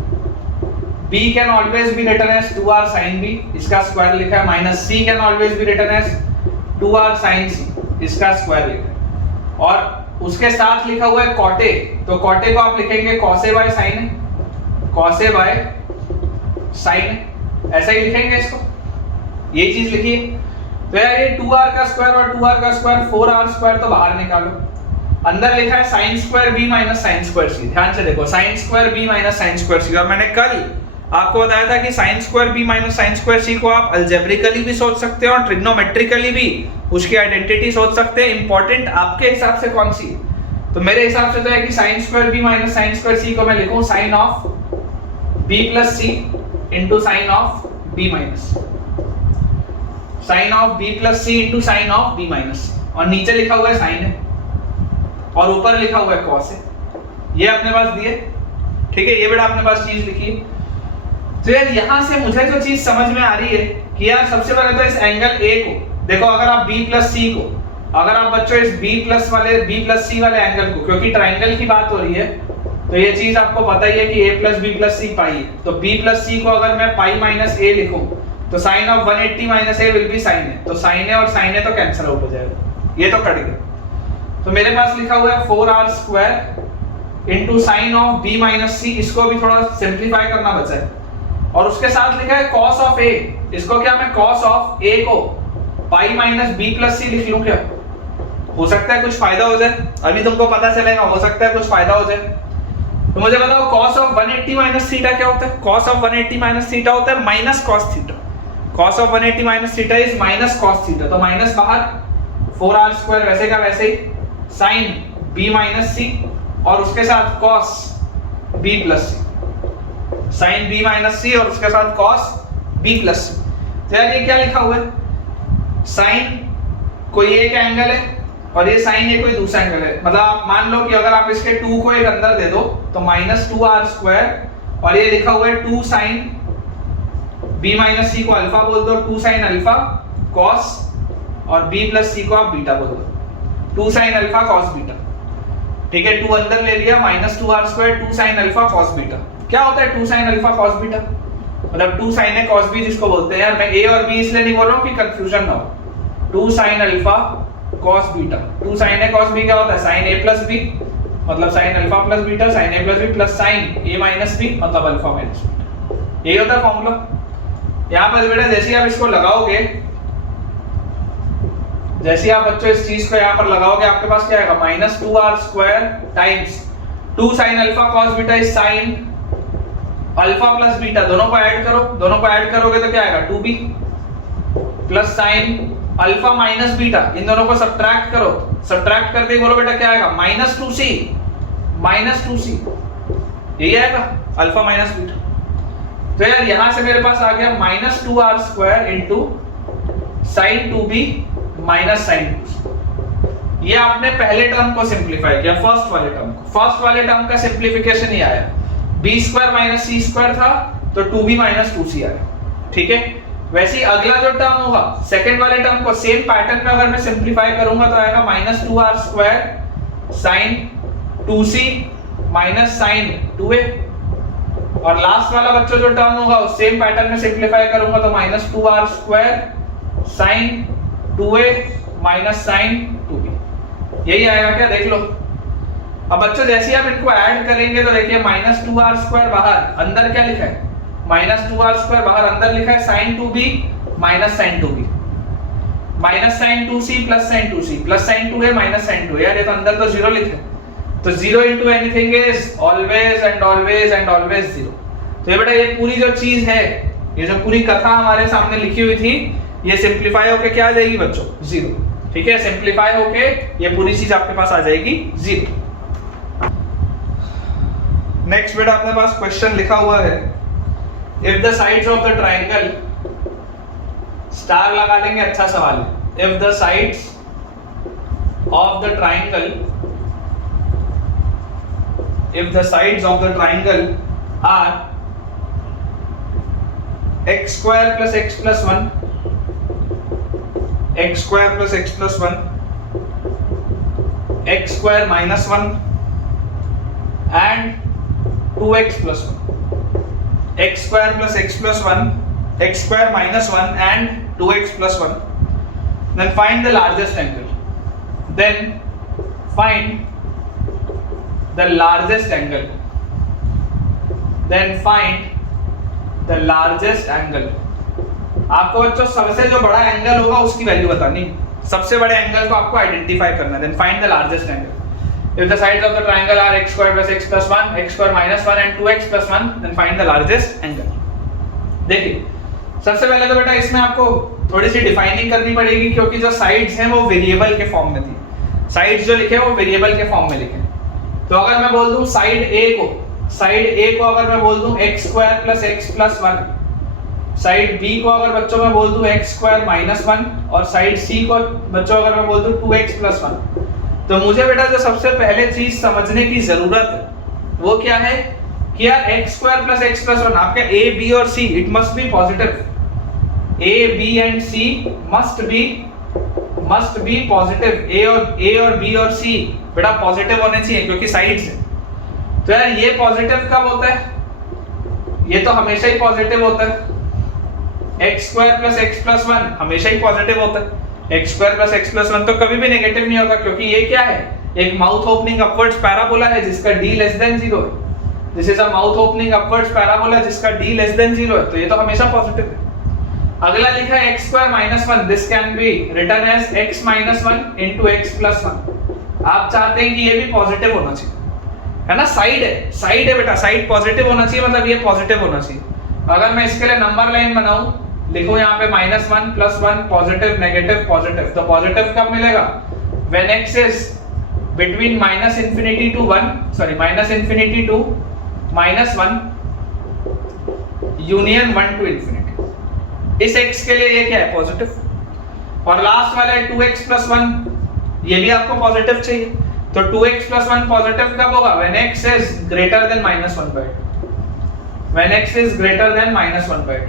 b can always be written as 2r sin b, इसका स्क्वायर लिखा है, minus c can always be written as 2r sin c, इसका स्क्वायर लिखा है, और उसके साथ लिखा हुआ है cot a, तो cot a को आप लिखेंगे cos a by sin a, cos a by sin a, ऐसा ही लिखेंगे इसको, ये चीज लिखिए। तो यार ये 2r का स्क्वायर और 2r का स्क्वायर 4r स्क्वायर तो बाहर निकालो, अंदर लिखा है sin square b minus sin square c। ध्यान से देखो, sin square b minus sin square c, और मैंने कल आपको बताया था कि sin square b minus sin square c को आप अलजेब्रिकली भी सोच सकते हो और ट्रिग्नोमेट्रिकली भी उसकी आइडेंटिटी सोच सकते हैं। इंपॉर्टेंट आपके हिसाब से कौन सी है? तो मेरे हिसाब से तो है कि sin square b minus sin square c को मैं लिखूं sin of b plus c into sin of b minus, sin of b plus c into sin of b minus, और नीचे लिखा हुआ है sin है और ऊपर लिखा हुआ है cos है, ये अपने पास दिए। ठीक है, ये बेटा अपने पास चीज लिखी है। तो यार यहां से मुझे जो चीज समझ में आ रही है कि यार सबसे पहले तो इस एंगल A को देखो, अगर आप B प्लस C को, अगर आप बच्चों इस B प्लस C वाले एंगल को, क्योंकि ट्राइंगल की बात हो रही है तो ये चीज आपको पता ही है कि A plus B plus C पाई है, तो B प्लस C को अगर मैं पाई माइनस A लिखूं तो sine of 180 minus A will be sine है, तो साइन है और साइन है तो कैंसिल आउट हो जाएगा, ये तो कट गया। तो मेरे पास लिखा हुआ है 4r square into sine of b minus c, इसको भी थोड़ा सिंपलीफाई करना बचा है, और उसके साथ लिखा है cos ऑफ a, इसको क्या मैं cos ऑफ a को pi minus b plus c लिख लूं क्या? हो सकता है कुछ फायदा हो जाए, अभी तुमको पता चलेगा, हो सकता है कुछ फायदा हो जाए। तो मुझे बताओ cos ऑफ 180 माइनस थीटा क्या होता है? cos ऑफ 180 माइनस थीटा होता है minus cos theta. cos of 180 minus theta is minus cos theta, तो माइनस बाहर 4r² वैसे का वैसे ही sin b माइनस c और उसके साथ cos b plus c, sin b minus c और उसके साथ cos b प्लस c। तो यार ये क्या लिखा हुआ है? sin कोई एक एंगल है और ये sin ये कोई दूसरा एंगल है। मतलब आप मान लो कि अगर आप इसके 2 को एक अंदर दे दो तो माइनस 2r² और ये लिखा हुआ है 2 sin b माइनस c को अल्फा बोल दो, 2 sin अल्फा cos और b प्लस c को आप बीटा बोल दो, 2 sin अल्फा cos बीटा। ठीक है, 2 अंदर ले लिया, minus 2r², 2 sin alpha cos beta. क्या होता है 2 sin अल्फा cos बीटा? मतलब 2 sin a cos b जिसको बोलते हैं। यार मैं a और b इसलिए नहीं बोल रहा हूँ कि कंफ्यूजन ना हो। 2 sin alpha cos beta, 2 sin a cos b क्या होता है? sin a प्लस b मतलब sin alpha plus beta, sin a plus b plus sin a minus b मतलब अल्फा माइनस बीटा। यही होता है फॉर्मूला। यहाँ पर बेटा जैसे आप इसको लगाओगे, जैसे आप बच्चों इस चीज को यहाँ पर लगाओगे, आपके पास क्या आएगा? Minus 2r² times 2 sin alpha cos beta is sin alpha plus beta. दोनों को ऐड करो, दोनों को ऐड करोगे तो क्या आएगा? 2b plus sin alpha minus beta. इन दोनों को सब्ट्रैक्ट करो, सब्ट्रैक्ट करते ही बोलो बेटा क्या आएगा? माइनस 2c, माइनस 2c, यही आएगा अल्फा माइनस बीटा। तो यार यहां से मेरे पास आ गया minus 2r² into sin 2b minus sin 2c। ये आपने पहले टर्म को सिंप्लीफाई किया, फर्स्ट वाले टर्म को। फर्स्ट वाले टर्म का सिंप्लीफिकेशन ही आया, b² माइनस c² था तो 2b माइनस 2c आया। ठीक है, वैसे ही अगला जो टर्म होगा सेकंड वाले टर्म को सेम पैटर्न में अगर मैं सिंप्लीफाई करूंगा तो आएगा minus 2r² sin 2c minus sin 2a। और लास्ट वाला बच्चों जो टर्म होगा सेम पैटर्न में सिंप्लीफाई करूंगा तो minus 2r² sin 2a minus sin 2b। यही आएगा क्या? देख लो। अब बच्चों जैसे आप इनको ऐड करेंगे तो देखिए माइनस 2r² बाहर, अंदर क्या लिखा है? माइनस 2r² बाहर, अंदर लिखा है sin 2b minus sin 2b minus sin 2c plus sin 2c plus sin 2a minus sin 2a। यार ये तो अंदर तो जीरो लिखा है, तो zero into anything is always and always and always zero. तो ये बेटा ये पूरी जो चीज है, ये जो पूरी कथा हमारे सामने लिखी हुई थी, ये सिंप्लीफाई होके क्या आ जाएगी बच्चों? जीरो। ठीक है, सिंप्लीफाई होके ये पूरी चीज आपके पास आ जाएगी जीरो। नेक्स्ट बेटा अपने पास क्वेश्चन लिखा हुआ है, if the sides of the triangle, star लगा लेंगे, अच्छा सवाल है। If the sides of the triangle, if the sides of the triangle are x square plus x plus 1, x square plus x plus 1, x square minus 1 and 2x plus 1, x square plus x plus 1, x square minus 1 and 2x plus 1, then find the largest angle. Then find the largest angle, then find the largest angle। आपको बच्चों सबसे जो बड़ा angle होगा उसकी value बतानी, सबसे बड़े एंगल को आपको आइडेंटिफाई करना है। then find the largest angle। if the sides of the triangle are x square plus x plus 1, x square minus 1 and 2x plus 1, then find the largest angle। देखिए सबसे पहले तो बेटा इसमें आपको थोड़ी सी डिफाइनिंग करनी पड़ेगी, क्योंकि जो साइड्स हैं वो वेरिएबल के फॉर्म में थी। साइड्स जो लिखे वो वेरिएबल के फॉर्म में लिखे। तो अगर मैं बोल दूं साइड ए को अगर मैं बोल दूं x square plus x plus 1, side b को अगर बच्चों मैं बोल दूं x स्क्वायर माइनस 1 और साइड c को बच्चों अगर मैं बोल दूं 2x प्लस 1, तो मुझे बेटा जो सबसे पहले चीज समझने की जरूरत है वो क्या है कि यार x square plus x plus 1 आपका a b और c it must be positive. a b and c must be positive. a और b और c बेटा पॉजिटिव होने चाहिए क्योंकि साइड्स है। तो यार ये पॉजिटिव कब होता है? ये तो हमेशा ही पॉजिटिव होता है। x square plus x plus 1 हमेशा ही पॉजिटिव होता है। x square plus x plus 1 तो कभी भी नेगेटिव नहीं होता, क्योंकि ये क्या है? एक माउथ ओपनिंग अपवर्ड्स पैराबोला है जिसका d लेस देन 0 है। This is a mouth opening upwards parabola जिसका d लेस देन 0 है, तो ये तो हमेशा पॉजिटिव है। अगला लिखा है x square minus 1, this can be written as x minus 1 into x plus 1। आप चाहते हैं कि ये भी पॉजिटिव होना चाहिए, है ना, साइड है बेटा, साइड पॉजिटिव होना चाहिए, मतलब ये पॉजिटिव होना चाहिए। अगर मैं इसके लिए नंबर लाइन बनाऊं, लिखूं यहाँ पे -1 +1 पॉजिटिव नेगेटिव पॉजिटिव, तो पॉजिटिव कब मिलेगा? When x is between -∞ to 1, sorry -∞ to -1 union 1 to ∞। इस x के लिए ये क्या है? पॉजिटिव। और लास्ट वाला है 2x + 1, ये भी आपको पॉजिटिव चाहिए, तो 2x + 1 पॉजिटिव कब होगा? When x is greater than -1/2, when x is greater than -1/2।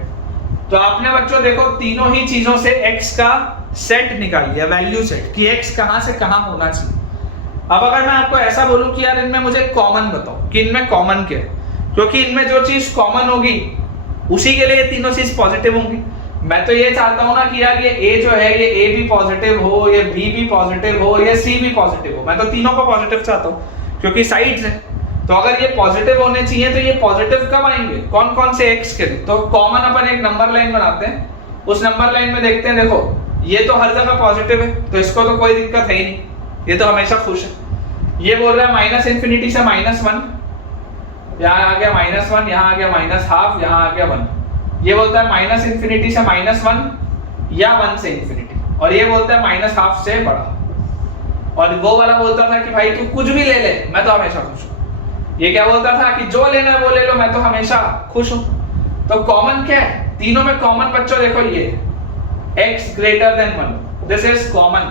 तो आपने बच्चों देखो तीनों ही चीजों से x का सेट निकाल लिया, वैल्यू सेट, कि x कहां से कहां होना चाहिए। अब अगर मैं आपको ऐसा बोलूं कि यार इनमें मुझे कॉमन बताओ कि इनमें कॉमन क्या है, क्योंकि इनमें जो चीज कॉमन होगी उसी के लिए ये तीनों चीज पॉजिटिव होंगी। मैं तो ये चाहता हूं ना कि यार ये a जो है ये a भी पॉजिटिव हो, ये b भी पॉजिटिव हो, ये c भी पॉजिटिव हो, मैं तो तीनों को पॉजिटिव चाहता हूं क्योंकि साइड्स हैं। तो अगर ये पॉजिटिव होने चाहिए तो ये पॉजिटिव कब आएंगे? कौन कौन से x के लिए? तो कॉमन अपन एक नंबर लाइन बनाते हैं, उस नंबर लाइन में देखते हैं, देखो ये तो हर जगह पॉजिटिव है तो इसको तो कोई दिक्कत है ही नहीं, ये तो हमेशा खुश है। ये बोल रहा है -∞ से -1, यहाँ आ गया -1, यहाँ आ गया -½ यहाँ आ गया 1। ये बोलता है -∞ से -1 या 1 से ∞, और ये बोलता है -½ से बड़ा। और वो वाला बोलता था कि भाई तू कुछ भी ले ले, मैं तो हमेशा खुश हूँ। ये क्या बोलता था कि जो लेना है वो ले लो, मैं तो हमेशा खुश हूँ। तो कॉमन क्या है तीनों में? कॉमन बच्चों देखो ये x greater than 1, this is common.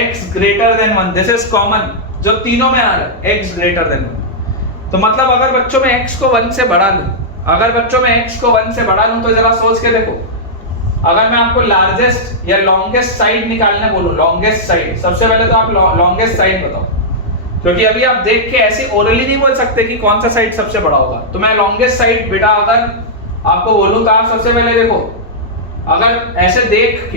x greater than 1, this is common, जो तीनों में आ रहा है x ग्रेटर देन 1। तो मतलब अगर बच्चों में x को 1 से बढ़ा लूं, अगर बच्चों में x को 1 से बढ़ा लूं तो जरा सोच के देखो, अगर मैं आपको लार्जेस्ट या लॉन्गेस्ट साइड निकालने बोलूं, लॉन्गेस्ट साइड, सबसे पहले तो आप लॉन्गेस्ट साइड बताओ, क्योंकि अभी आप देख के ऐसे ओरली नहीं बोल सकते कि कौन सा साइड सबसे बड़ा होगा। तो मैं लॉन्गेस्ट साइड बेटा अगर आपको बोलूं तो आप सबसे पहले देखो, अगर ऐसे देख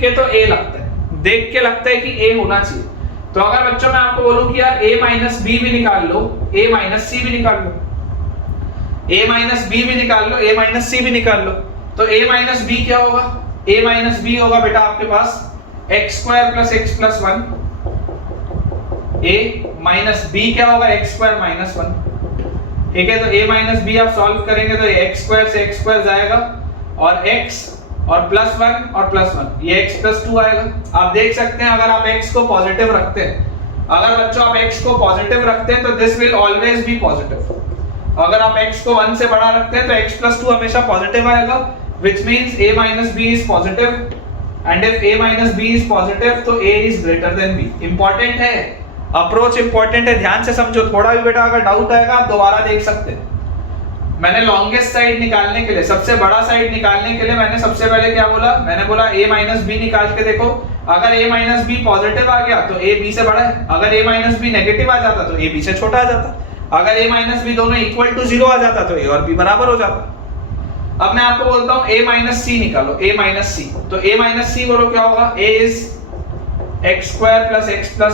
के तो a लगता है, देख के लगता है कि a होना चाहिए। तो अगर बच्चों मैं आपको बोलूं कि यार a - b भी निकाल लो, a - c भी निकाल लो, a - b भी निकाल लो, a - c भी निकाल लो, तो a - b क्या होगा? a - b होगा बेटा आपके पास x² + x + 1, a - b क्या होगा? x² - 1। ठीक है, तो a - b आप सॉल्व करेंगे तो x² से x² जाएगा, और x और +1 और +1, ये x + 2 आएगा। आप देख सकते हैं अगर आप x को पॉजिटिव रखते हैं, अगर बच्चों आप x को पॉजिटिव रखते हैं तो this will always be positive. अगर आप x को 1 से बड़ा रखते हैं तो x + 2 हमेशा पॉजिटिव आएगा, which means a - b is positive, and if a - b is positive तो a is greater than b। Important है, अप्रोच इंपॉर्टेंट है, ध्यान से समझो। थोड़ा भी बेटा अगर डाउट आएगा आप दोबारा देख सकते हैं। मैंने लॉन्गेस्ट साइड निकालने के लिए, सबसे बड़ा साइड निकालने के लिए मैंने सबसे पहले क्या बोला? मैंने बोला a - b निकाल के देखो, अगर a - b पॉजिटिव आ गया तो a b से बड़ा है, अगर a - b नेगेटिव आ जाता तो a b से छोटा आ जाता, अगर a - b दोनों इक्वल टू 0 आ जाता तो a और b बराबर हो जाता। अब मैं आपको बोलता हूं a - c निकालो, a - c, तो a - c बोलो क्या होगा? a is x² + x +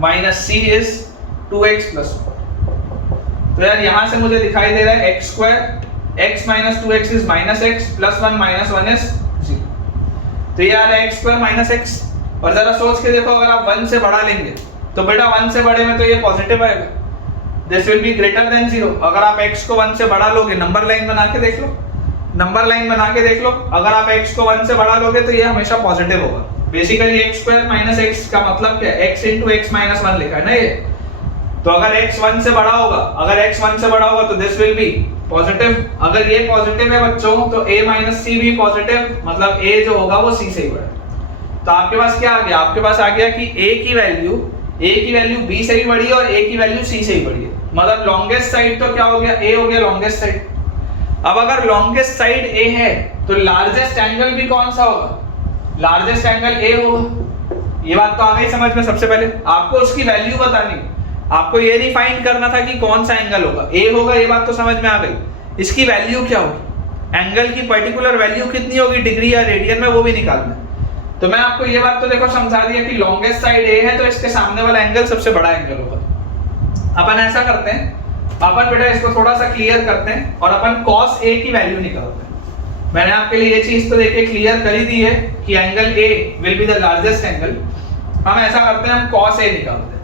1 - c is 2x + 1। तो यार यहां से मुझे दिखाई दे रहा है x² x - 2x is -x + 1 - 1 is 0। तो ये आ रहा है x² - x। और जरा सोच के देखो, अगर आप 1 से बड़ा लेंगे तो बेटा 1 से बड़े में तो ये पॉजिटिव आएगा, this will be greater than 0। अगर आप x को 1 से बड़ा लोगे, नंबर लाइन बना के देख लो, नंबर लाइन बना के देख लो, अगर आप x को 1 से बड़ा लोगे तो ये हमेशा पॉजिटिव होगा। बेसिकली x² - x का मतलब क्या है? x * x - 1 लिखा है ना ये। तो अगर x 1 से बड़ा होगा, अगर x 1 से बड़ा होगा तो दिस विल बी पॉजिटिव। अगर ये पॉजिटिव है बच्चों तो a - c भी पॉजिटिव, मतलब a जो होगा वो c से ही बड़ा है। तो आपके पास क्या आ गया? आपके पास आ गया कि a की वैल्यू b से भी बड़ी है और a की वैल्यू c से ही बड़ी है। मतलब लॉन्गेस्ट साइड तो क्या हो गया? a हो गया लॉन्गेस्ट साइड। अब अगर लॉन्गेस्ट साइड a है तो लार्जेस्ट एंगल भी कौन सा होगा? लार्जेस्ट एंगल a होगा। ये बात तो आ गई समझ में। सबसे पहले आपको उसकी वैल्यू बतानी, आपको ये डिफाइन करना था कि कौन सा एंगल होगा, a होगा, ये बात तो समझ में आ गई। इसकी वैल्यू क्या होगी? एंगल की पर्टिकुलर वैल्यू कितनी होगी डिग्री या रेडियन में, वो भी निकालना है। तो मैं आपको ये बात तो देखो समझा दिया कि लॉन्गेस्ट साइड a है तो इसके सामने वाला एंगल सबसे बड़ा एंगल होगा। अपन ऐसा करते हैं, अपन बेटा इसको थोड़ा सा क्लियर करते हैं और अपन cos a की वैल्यू निकालते हैं। मैंने आपके लिए ये चीज तो देखिए क्लियर कर ही दी है कि angle A will be the largest angle. हम ऐसा करते हैं, हम cos A निकालते हैं।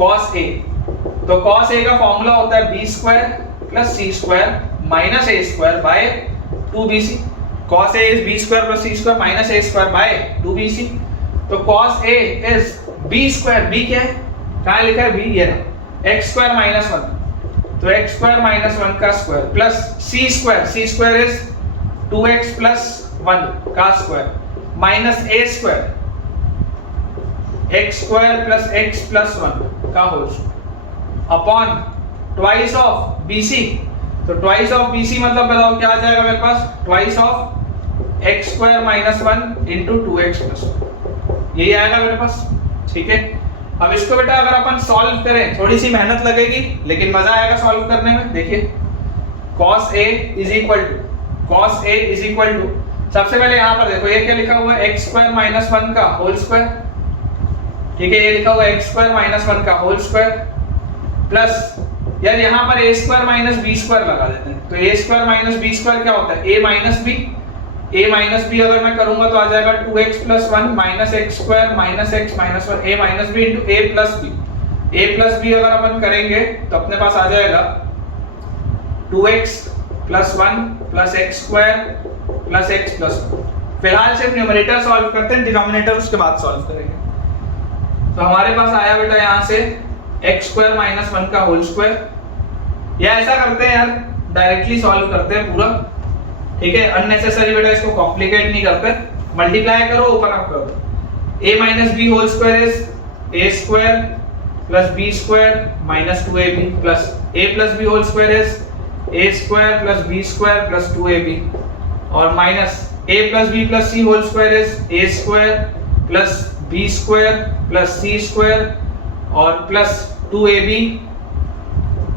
cos A, तो cos A का फॉर्मूला होता है b square plus c square minus a square by 2bc। cos A is b square plus c square minus a square by 2bc। तो cos A is b square, b क्या है, कहाँ लिखा है b, ये ना, x स्क्वायर माइनस 1, तो x square minus 1 का square plus c square is 2x plus 1 का square minus a square x square plus x plus 1 का whole square upon twice of bc। तो ट्वाइस ऑफ bc मतलब बताओ क्या आ जाएगा मेरे पास, twice of x square minus 1 into 2x plus 1, यही आएगा मेरे पास। ठीक है, अब इसको बेटा अगर अपन सॉल्व करें, थोड़ी सी मेहनत लगेगी लेकिन मजा आएगा सॉल्व करने में। देखिए cos A is equal to सबसे पहले यहाँ पर देखो ये क्या लिखा हुआ है, x स्क्वायर माइनस 1 का होल स्क्वायर। ठीक है, ये लिखा हुआ है x स्क्वायर माइनस 1 का होल स्क्वायर प्लस, यार यहाँ पर a square minus b square लगा देते हैं। तो a square minus b square क्या होता है, a माइनस b अगर मैं करूंगा तो आ जाएगा 2x plus 1 minus x square minus x minus 1 a minus b into a plus b अगर अपन करेंगे तो अपने पास आ जाएगा 2x plus 1 plus x square plus x plus 1। फिलहाल सिर्फ न्यूमरेटर सॉल्व करते हैं, डिनोमिनेटर उसके बाद सॉल्व करेंगे। तो हमारे पास आया बेटा यहाँ से x स्क्वायर माइनस 1 का होल स्क्वायर। या ऐसा करते हैं यार, डायरेक्टली सॉल्व करते हैं पूरा। ठीक है, अननेसेसरी बेटा इसको कॉम्प्लिकेट नहीं करते, मल्टीप्लाई करो ओपन अप करो। a minus b whole square is a square plus b square minus 2ab plus a plus b whole square is a square plus b square plus 2ab और minus a plus b plus c whole square is a square plus b square plus c square और plus 2ab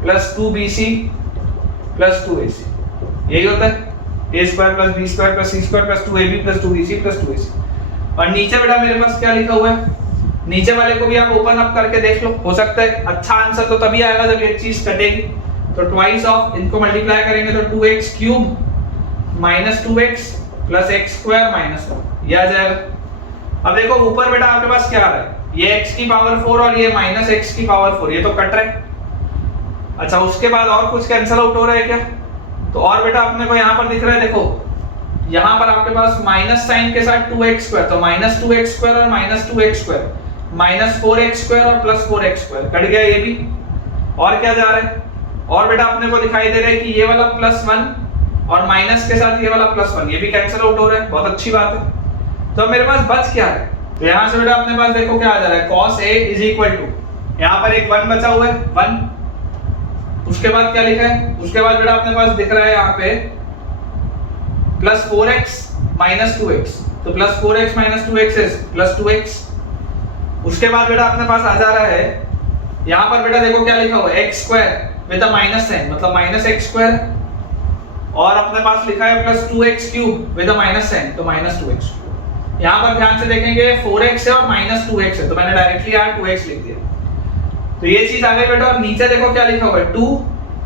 plus 2bc plus 2ac। यही होता है a square plus b square plus c square plus 2ab plus 2bc plus 2ac। और नीचे बेटा मेरे पास क्या लिखा हुआ है, नीचे वाले को भी आप ओपन अप करके देख लो, हो सकता है अच्छा आंसर तो तभी आएगा जब ये चीज कटेगी। तो ट्वाइस ऑफ, इनको मल्टीप्लाई करेंगे तो 2x cube minus 2x plus x square minus 1, ये आ जाएगा। अब देखो ऊपर बेटा आपके पास क्या आ रहा है, ये x की पावर 4 और ये माइनस x की पावर 4, ये तो कट रहा है। अच्छा, उसके बाद और कुछ कैंसिल आउट हो रहा है क्या, तो और बेटा अपने को यहाँ पर दिख रहा है, देखो यहाँ पर आपके पास माइनस साइन के साथ 2x स्क्वायर, तो माइनस 2x स्क्वायर और minus 2x square minus 4x square और प्लस 4x स्क्वायर कट गया ये भी। और क्या जा रहा है, और बेटा अपने को दिखाई दे रहा है कि ये वाला प्लस 1 और माइनस के साथ ये वाला प्लस 1, ये भी कैंसिल आउट हो रहा है, बहुत अच्छी बात है। तो मेरे पास बच क्या है, तो यहाँ से बेटा अपने पास देखो क्या आ जा रहा है, cos A is equal to, यहाँ पर एक 1 बचा हुआ है 1, उसके बाद क्या लिखा है, उसके बाद बेटा अपने पास दिख रहा है यहाँ पे प्लस 4x माइनस 2x, तो plus 4x minus 2x is plus 2x। उसके बाद बेटा अपने पास आ जा रहा है यहाँ पर बेटा देखो क्या लिखा हुआ है, x square with a minus sign मतलब माइनस x स्क्वायर, और अपने पास लिखा है plus 2x cube with a minus sign तो माइनस 2x। यहाँ पर ध्यान से देखेंगे 4x है और माइनस 2x है, तो मैंने डायरेक्टली यहाँ 2x लिख दिया, तो ये चीज आ गई बेटा। और नीचे देखो क्या लिखा हुआ है 2,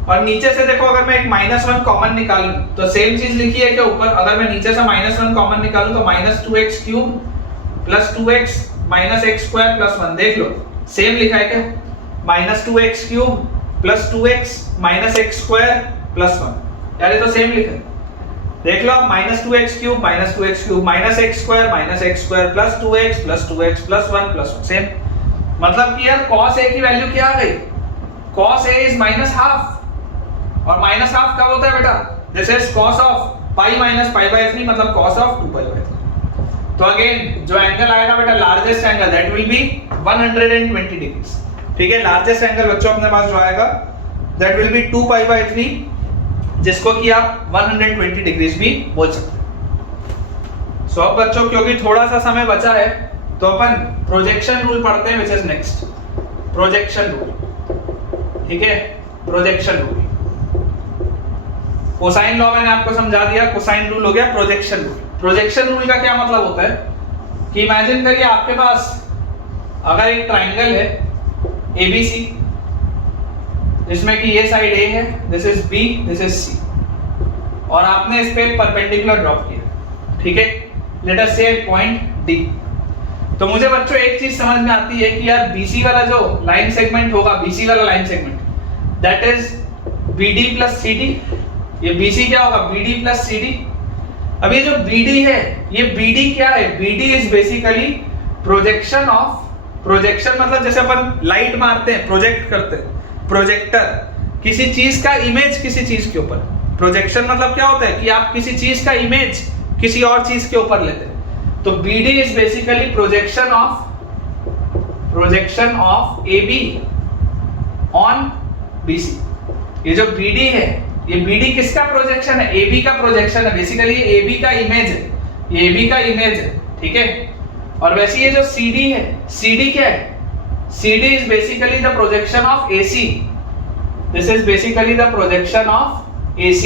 और नीचे से देखो अगर मैं एक -1 कॉमन निकालूं तो सेम चीज लिखी है क्या ऊपर, अगर मैं नीचे से -1 कॉमन निकालूं तो minus 2x cube plus 2x minus x square plus 1, देख लो सेम लिखा है क्या, minus 2x cube plus 2x minus x square plus 1, यार ये तो सेम लिखा है, देख लो minus 2x cube minus 2x cube minus x square plus 2x plus 1 plus 1 same. मतलब कि यार cos A की वैल्यू क्या आ गई, cos A is minus half, और माइनस हाफ कब होता है बेटा, this is cos of pi minus pi by 3 मतलब cos ऑफ 2 पाई बाय 3। तो अगेन जो एंगल आएगा बेटा largest angle that will be 120 degrees. ठीक है, लार्जेस्ट एंगल बच्चों अपने पास जो आएगा that will be 2 pi by 3, जिसको कि आप 120 डिग्रीज भी बोल सकते हैं। सो अब बच्चों क्योंकि थोड़ा सा समय बचा है तो अपन प्रोजेक्शन रूल पढ़ते हैं, which is next projection rule. ठीक है, प्रोजेक्शन रूल, कोसाइन लॉ मैंने आपको समझा दिया, कोसाइन रूल हो गया, प्रोजेक्शन रूल। प्रोजेक्शन रूल का क्या मतलब होता है कि इमेजिन करिए आपके पास अगर एक ट्राइंगल है ABC, जिसमें कि ये साइड A है, this is B, this is C, और आपने इस पे परपेंडिकुलर ड्रॉप किया, ठीक है, लेट अस से पॉइंट डी। तो मुझे बच्चों एक चीज समझ में आती है कि यार बीसी वाला जो लाइन सेगमेंट होगा, बीसी वाला line segment, that is BD plus CD. ये बीसी क्या होगा? BD plus CD. अब ये जो बीडी है, ये बीडी क्या है? BD is basically projection of, projection मतलब जैसे अपन लाइट मारते हैं, प्रोजेक्ट करते हैं, प्रोजेक्टर, किसी चीज का इमेज किसी चीज के ऊपर। प्रोजेक्शन मतलब क्या होता है कि आप किसी चीज का इमेज किसी और चीज के ऊपर लेते हैं। तो BD is basically projection of AB on BC। ये जो BD है, ये BD किसका प्रोजेक्शन है? AB का प्रोजेक्शन है, बेसिकली ये AB का इमेज है, ये AB का इमेज है, ठीक है। और वैसे ये जो CD है, CD क्या है? CD is basically the projection of AC। This is basically the projection of AC।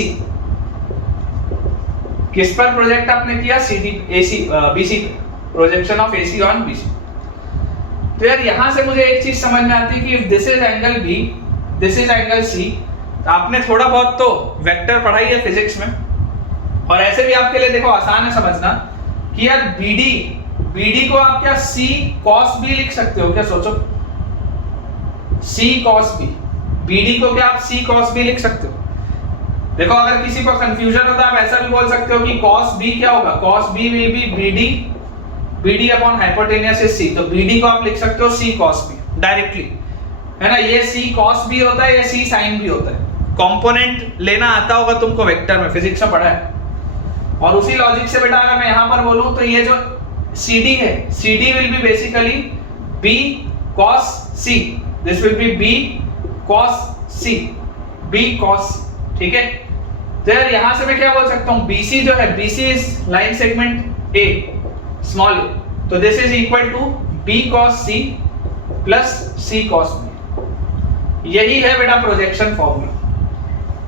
किस पर प्रोजेक्ट आपने किया? CD AC BC पे, projection of AC on BC। तो यार यहां से मुझे एक चीज समझ में आती है कि this is angle B, this is angle C। आपने थोड़ा बहुत तो वेक्टर पढ़ाई है फिजिक्स में, और ऐसे भी आपके लिए देखो आसान है समझना कि यार BD को आप क्या C cos B लिख सकते हो क्या? सोचो, C cos B, BD को क्या आप C cos B लिख सकते हो? देखो अगर किसी को कंफ्यूजन होता है आप ऐसा भी बोल सकते हो कि cos B क्या होगा? cos B will be BD upon hypotenuse is C। तो BD को आप लिख सकते हो C cos B डायरेक्टली, है ना। ये C cos B होता है, ये C sin B होता है। कंपोनेंट लेना आता होगा तुमको, वेक्टर में फिजिक्स में पढ़ा है। और उसी लॉजिक से बेटा अगर मैं यहां पर बोलूं तो ये जो CD है, CD will be basically B cos C, this will be B cos C, B cos, ठीक है। तो यार यहां से मैं क्या बोल सकता हूं? BC जो है, BC is line segment A, small a, तो this is equal to B cos C plus C cos B। यही है बेटा प्रोजेक्शन फॉर्मूला,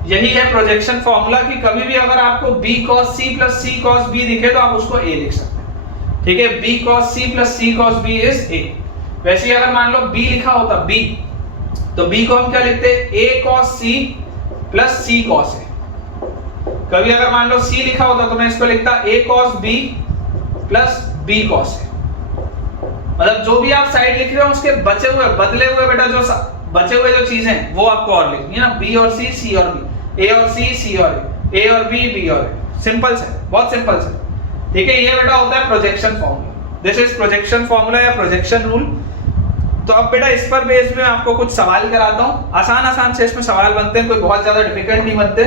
यही है प्रोजेक्शन फॉर्मूला कि कभी भी अगर आपको B cos C plus C cos B दिखे तो आप उसको A लिख सकते हैं, ठीक है। B cos C plus C cos B is A। वैसे ही अगर मान लो B लिखा होता B, तो B को हम क्या लिखते हैं? A cos C plus C cos A। कभी अगर मान लो C लिखा होता तो मैं इसको लिखता A cos B plus B cos A। मतलब जो भी आप साइड लिख रहे हो उसके बचे हुए, बदले हुए बेटा जो बचे हुए जो चीजें हैं वो आपको और लिखनी है ना। B और C, C और B, A और C, C और A और B, B और A। सिंपल से, बहुत सिंपल से, ठीक है। ये बेटा होता है projection formula, this is projection formula या प्रोजेक्शन रूल। तो अब बेटा इस पर बेस में आपको कुछ सवाल कराता हूं, आसान से इसमें सवाल बनते हैं, कोई बहुत ज्यादा डिफिकल्ट नहीं बनते।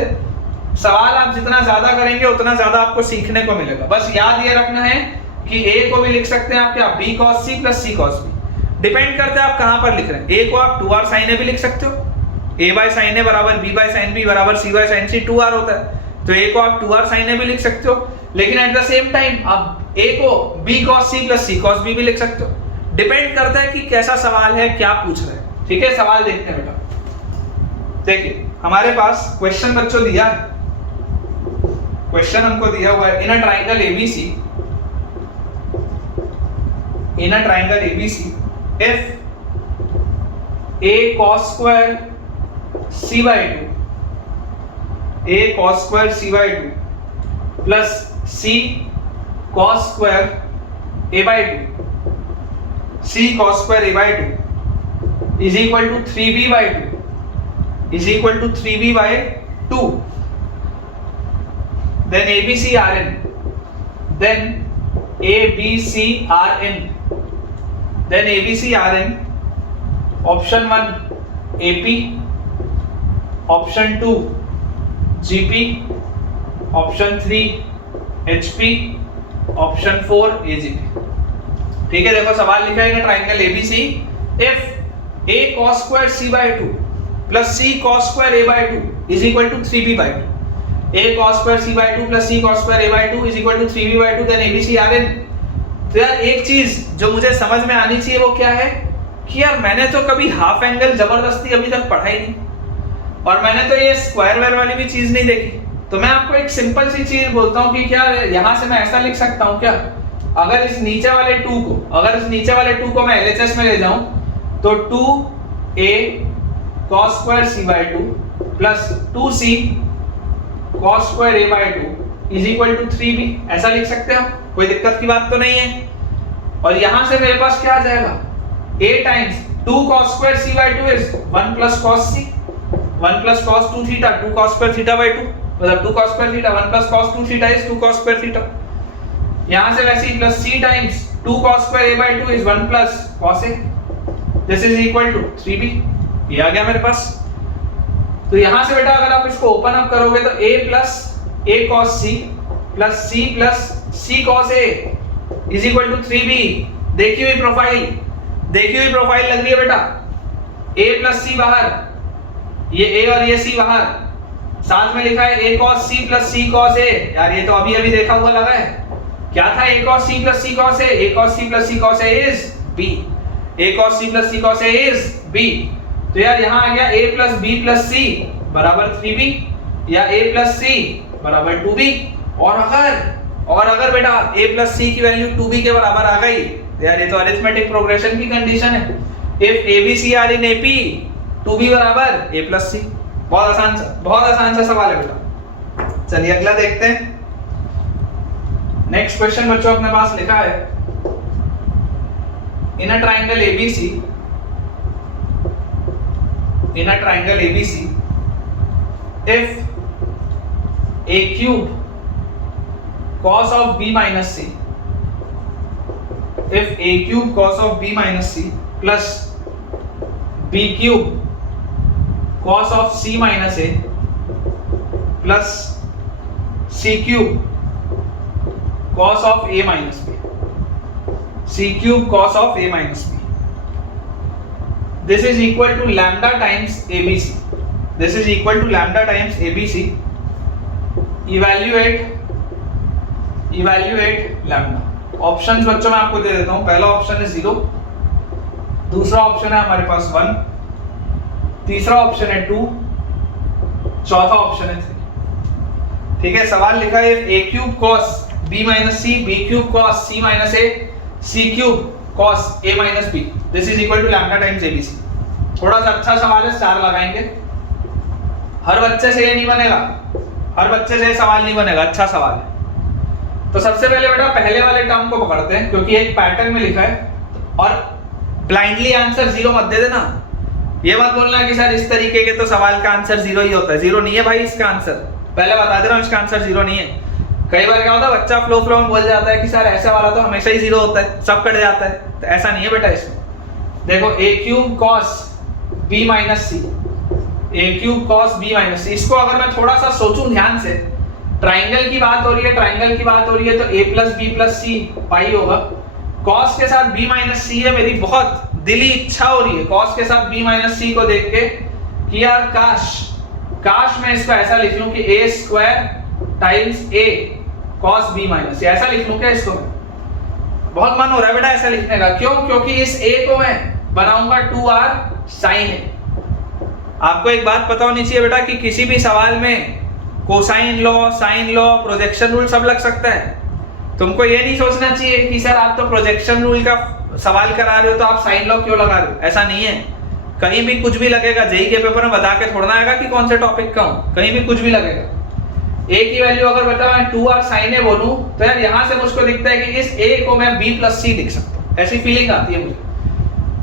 सवाल आप जितना ज्यादा करेंगे उतना ज्यादा आपको सीखने को मिलेगा। बस याद ये रखना है कि A को भी लिख सकते हैं आप क्या? B cos C plus C cos B। Depend करता है आप कहां पर लिख रहे हैं। A को आप 2R sin A भी लिख सकते हो, A by sin A बराबर B by sin B बराबर C by sin C, 2R होता है। तो A को आप 2R sin A भी लिख सकते हो, लेकिन एट द सेम टाइम आप A को B cos C plus C cos B भी लिख सकते हो। डिपेंड करता है कि कैसा सवाल है, क्या पूछ रहे हैं, ठीक है। सवाल देखते हैं बेटा। देखिए हमारे पास क्वेश्चन बच्चों दिया है, क्वेश्चन हमको दिया हुआ है, in a triangle ABC, in a triangle ABC if A cos square C by 2, A cos square C by 2 plus C cos square A by 2, C cos square A by 2 is equal to 3B by 2, is equal to 3B by 2, then ABC Rn, then ABC Rn, then ABC Rn, option 1 AP, option 2 GP, option 3 HP, option 4 AGP। ठीक है, देखो सवाल लिखा है triangle ABC if A cos square C by 2 plus C cos square A by 2 is equal to 3B by 2, A cos square C by 2 plus C cos square A by 2 is equal to 3B by 2, then ABC Rn। तो यार एक चीज जो मुझे समझ में आनी चाहिए वो क्या है कि यार मैंने तो कभी हाफ एंगल जबरदस्ती अभी तक पढ़ा ही नहीं, और मैंने तो ये स्क्वायर वेयर वाली भी चीज नहीं देखी। तो मैं आपको एक सिंपल सी चीज बोलता हूँ कि क्या यहां से मैं ऐसा लिख सकता हूँ क्या, अगर इस नीचे वाले 2 को, अगर इस नीचे वाले 2 को मैं LHS में ले जाऊं तो 2A cos square C by 2 plus 2C cos square a by 2 is equal to 3b, ऐसा लिख सकते हैं हम, कोई दिक्कत की बात तो नहीं है। और यहां से मेरे पास क्या आ जाएगा, a times 2 cos square c by 2 is 1 plus cos c, 1 plus cos 2 theta, 2 cos square theta by 2, मतलब 2 cos square theta, 1 plus cos 2 theta is 2 cos square theta. यहां से वैसे ही plus c times 2 cos square a by 2 is 1 plus cos a, this is equal to 3b, ये आ गया मेरे पास। तो यहां से बेटा अगर आप इसको ओपन अप करोगे तो a plus a cos c plus c plus c cos a is equal to 3b। देखी हुई प्रोफाइल लग रही है बेटा, a प्लस c बाहर, ये a और ये c बाहर, साथ में लिखा है a cos c plus c cos a। यार ये तो अभी देखा हुआ लगा है, क्या था a cos c plus c cos a, a cos c plus c cos a is b, a cos c plus c cos a is b। तो यार यहाँ आ गया a plus b plus c बराबर 3b या a plus c बराबर 2b। और अगर बेटा a प्लस c की वैल्यू 2b के बराबर आ गई, यार ये तो अरिथमेटिक प्रोग्रेशन की कंडीशन है। If a b c are in ap 2b बराबर a प्लस c। बहुत आसान सा सवाल है बेटा। चलिए अगला देखते हैं। नेक्स्ट क्वेश्चन बच्चों अपने पास लिखा है, in a triangle ABC, if a cube cos of b minus c, if a cube cos of b minus c plus b cube cos of c minus a plus c cube cos of a minus b, c cube cos of a minus b, this is equal to lambda times abc, this is equal to lambda times abc, evaluate lambda। Options बच्चों मैं आपको दे देता हूं। पहला option है 0, दूसरा option है हमारे पास 1, तीसरा ऑप्शन है 2, चौथा ऑप्शन है 3। ठीक है, सवाल लिखा है a cube cos b minus c, b cube cos c minus a, c cube cos a minus b, this is equal to lambda times abc। थोड़ा सा अच्छा सवाल है, स्टार लगाएंगे। हर बच्चे से ये नहीं बनेगा, हर बच्चे से ये सवाल नहीं बनेगा, अच्छा सवाल है। तो सबसे पहले बेटा पहले वाले टर्म को पकड़ते हैं, क्योंकि एक पैटर्न में लिखा है, और ब्लाइंडली आंसर 0 मत दे देना। ये मत बोलना कि सर इस तरीके के तो सवाल का आंसर 0 ही होता है। 0 नहीं है भाई इसका आंसर, पहले बता दे रहा हूं, इसका आंसर 0 नहीं है। कई बार क्या होता है, बच्चा फ्लो में बोल जाता है कि सर ऐसा वाला तो हमेशा ही 0 होता है, सब कट जाता है, तो ऐसा नहीं है बेटा। इसमें देखो a cube cos b minus c, a cube cos b minus c, इसको अगर मैं थोड़ा सा सोचूं ध्यान से, ट्राइंगल की बात हो रही है तो a plus b plus c पाई होगा। cos के साथ b माइनस c है, मेरी बहुत दिली इच्छा हो रही है cos के साथ b माइनस c को देख के कि यार काश मैं इसको ऐसा लिख लूं कि a square times a cos b minus, ऐसा लिख लूं क्या इसको? बहुत मन हो रहा है बेटा ऐसा लिखने का। क्यों? क्योंकि इस a को मैं बनाऊंगा 2r sin a। आपको एक बात पता होनी चाहिए बेटा कि किसी भी सवाल में cosine law, sine law, projection rule सब लग सकता है। तुमको ये नहीं सोचना चाहिए कि सर आप तो प्रोजेक्शन रूल का सवाल करा रहे हो तो आप साइन लॉ क्यों लगा रहे हो, ऐसा नहीं है। कहीं भी कुछ भी लगेगा, जेई के पेपर में बता के थोड़ा आएगा कि कौन से टॉपिक का हूं, कहीं भी कुछ भी लगेगा। a की वैल्यू अगर बेटा मैं 2r sin a बोलूं तो यार यहां से मुझको दिखता है कि इस a को मैं b प्लस c लिख सकता हूं, ऐसी फीलिंग आती है मुझे।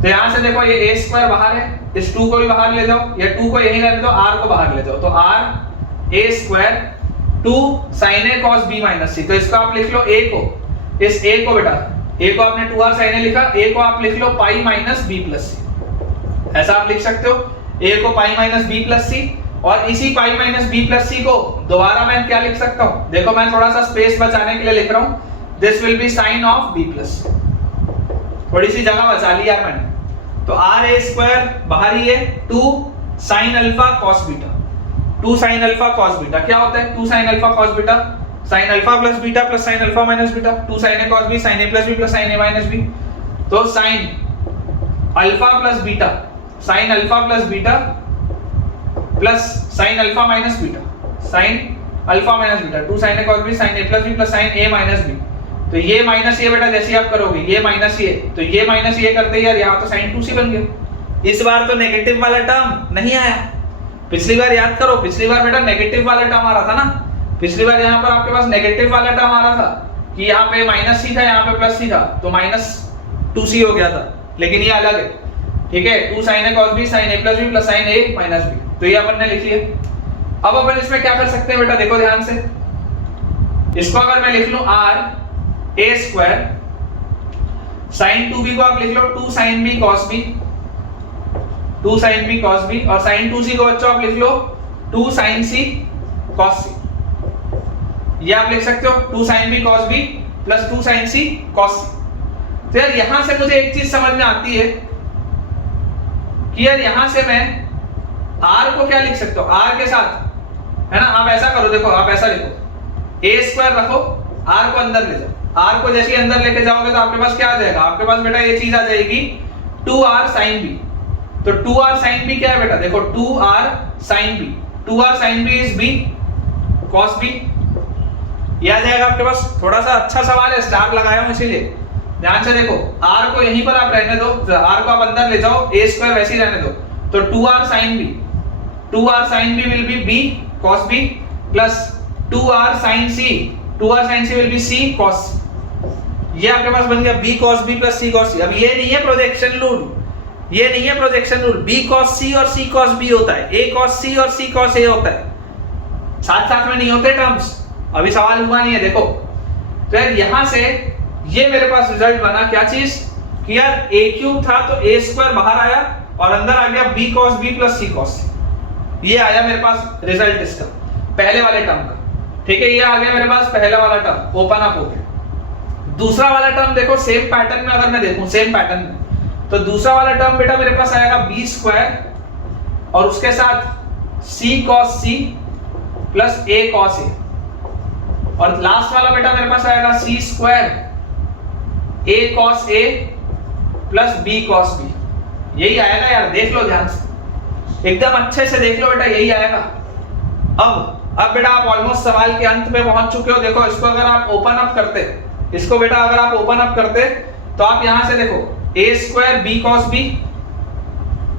तो यहां से देखो ये a स्क्वायर बाहर है, इस 2 को भी बाहर ले जाओ, या 2 को यहीं रहने दो, r को बाहर ले जाओ, तो r a square 2 sin a cos b minus c। तो इसको आप लिख लो a को, इस a को बेटा a को आपने 2r sin a लिखा, a को आप लिख लो pi minus b plus c, ऐसा आप लिख सकते हो। a को pi minus b plus c, और इसी pi minus b plus c को दोबारा मैं क्या लिख सकता हूं? देखो मैं थोड़ा सा स्पेस बचाने के लिए लिख रहा हूं, this will be sine of b plus c। थोड़ी सी जगह बचा ली यार मैंने। तो r a स्क्वायर बाहर ही है, 2 sin alpha cos beta, 2 sin alpha cos beta क्या होता है? 2 sin alpha cos beta, sin alpha plus beta plus sin alpha minus beta, 2 sin a cos b, sin a plus b plus sin a minus b। तो sin alpha plus beta, sin alpha plus beta plus sin alpha minus beta, sin alpha minus beta, 2 sin a cos b, sin a plus b plus sin a minus b। तो ये minus ये बेटा जैसे आप करोगे, ये minus ये, तो ये माइनस ये करते यार यहाँ तो sin 2c बन गया। इस बार तो नेगेटिव वाला टर्म नहीं आया, पिछली बार याद करो, पिछली बार बेटा नेगेटिव वाला टर्म आ रहा था ना, पिछली बार यहाँ पर आपके पास नेगेटिव वाला टर्म आ रहा था कि यहाँ पे माइनस सी था, यहाँ पे प्लस सी था, तो माइनस 2c हो गया था, लेकिन ये अलग है, ठीक है। 2 sin a cos b sin a plus b plus sin a minus b, तो ये अपन ने लिख लिया। अब अपन इसमें क्या कर सकते हैं बेटा, देखो ध्यान से, इसको अगर मैं लिख लूं r a square sin 2b को आप लिख लो 2 sin b cos b, 2 sin b cos b, और sin 2c को बच्चों आप लिख लो 2 sin c cos c, ये आप लिख सकते हो 2 sin b cos b plus 2 sin c cos c। तो यार यहां से मुझे एक चीज समझ में आती है कि यार यहां से मैं r को क्या लिख सकता हूं, r के साथ, है ना। आप ऐसा करो, देखो आप ऐसा लिखो, a स्क्वायर रखो, r को अंदर ले जाओ, r को जैसे ही अंदर लेके जाओगे तो आपके पास क्या आ जाएगा, आपके पास बेटा ये चीज आ जाएगी 2r sin b। तो 2r sin b क्या है बेटा, देखो 2r sin b, 2r sin b is b cos b, ये आ जाएगा आपके पास। थोड़ा सा अच्छा सवाल है, स्टार लगाया हूं इसीलिए, ध्यान से देखो, r को यहीं पर आप रहने दो, r को आप अंदर ले जाओ, a स्क्वायर वैसे ही रहने दो, तो 2r sin b, 2r sin b will be b cos b plus 2r sin c, 2r sin c will be c cos c, ये आपके पास बन गया b cos b plus c cos c। अब ये नहीं है प्रोजेक्शन रूल, ये नहीं है projection rule, b cos c और c cos b होता है, a cos c और c cos a होता है, साथ साथ में नहीं होते टर्म्स। अभी सवाल हुआ नहीं है, देखो तो यार यहां से ये मेरे पास रिजल्ट बना क्या चीज कि यार a क्यूब था तो a स्क्वायर बाहर आया और अंदर आ गया b cos b plus c cos c, ये आया मेरे पास रिजल्ट इसका पहले वाले टर्म का, ठीक है। ये आ गया मेरे पास पहला वाला टर्म, ओपन अप हो गया। दूसरा वाला टर्म देखो सेम पैटर्न में, अगर मैं देखूं सेम पैटर्न में, तो दूसरा वाला टर्म बेटा मेरे पास आएगा b स्क्वायर और उसके साथ c cos c plus a cos a, और लास्ट वाला बेटा मेरे पास आएगा c square a cos a plus b cos b, यही आएगा यार, देख लो ध्यान से, एकदम अच्छे से देख लो बेटा, यही आएगा। अब बेटा आप ऑलमोस्ट सवाल के अंत में पहुंच चुके हो। देखो इसको अगर आप ओपन अप करते, इसको बेटा अगर आप ओपन अप करते तो आप यहां से देखो a square b cos b,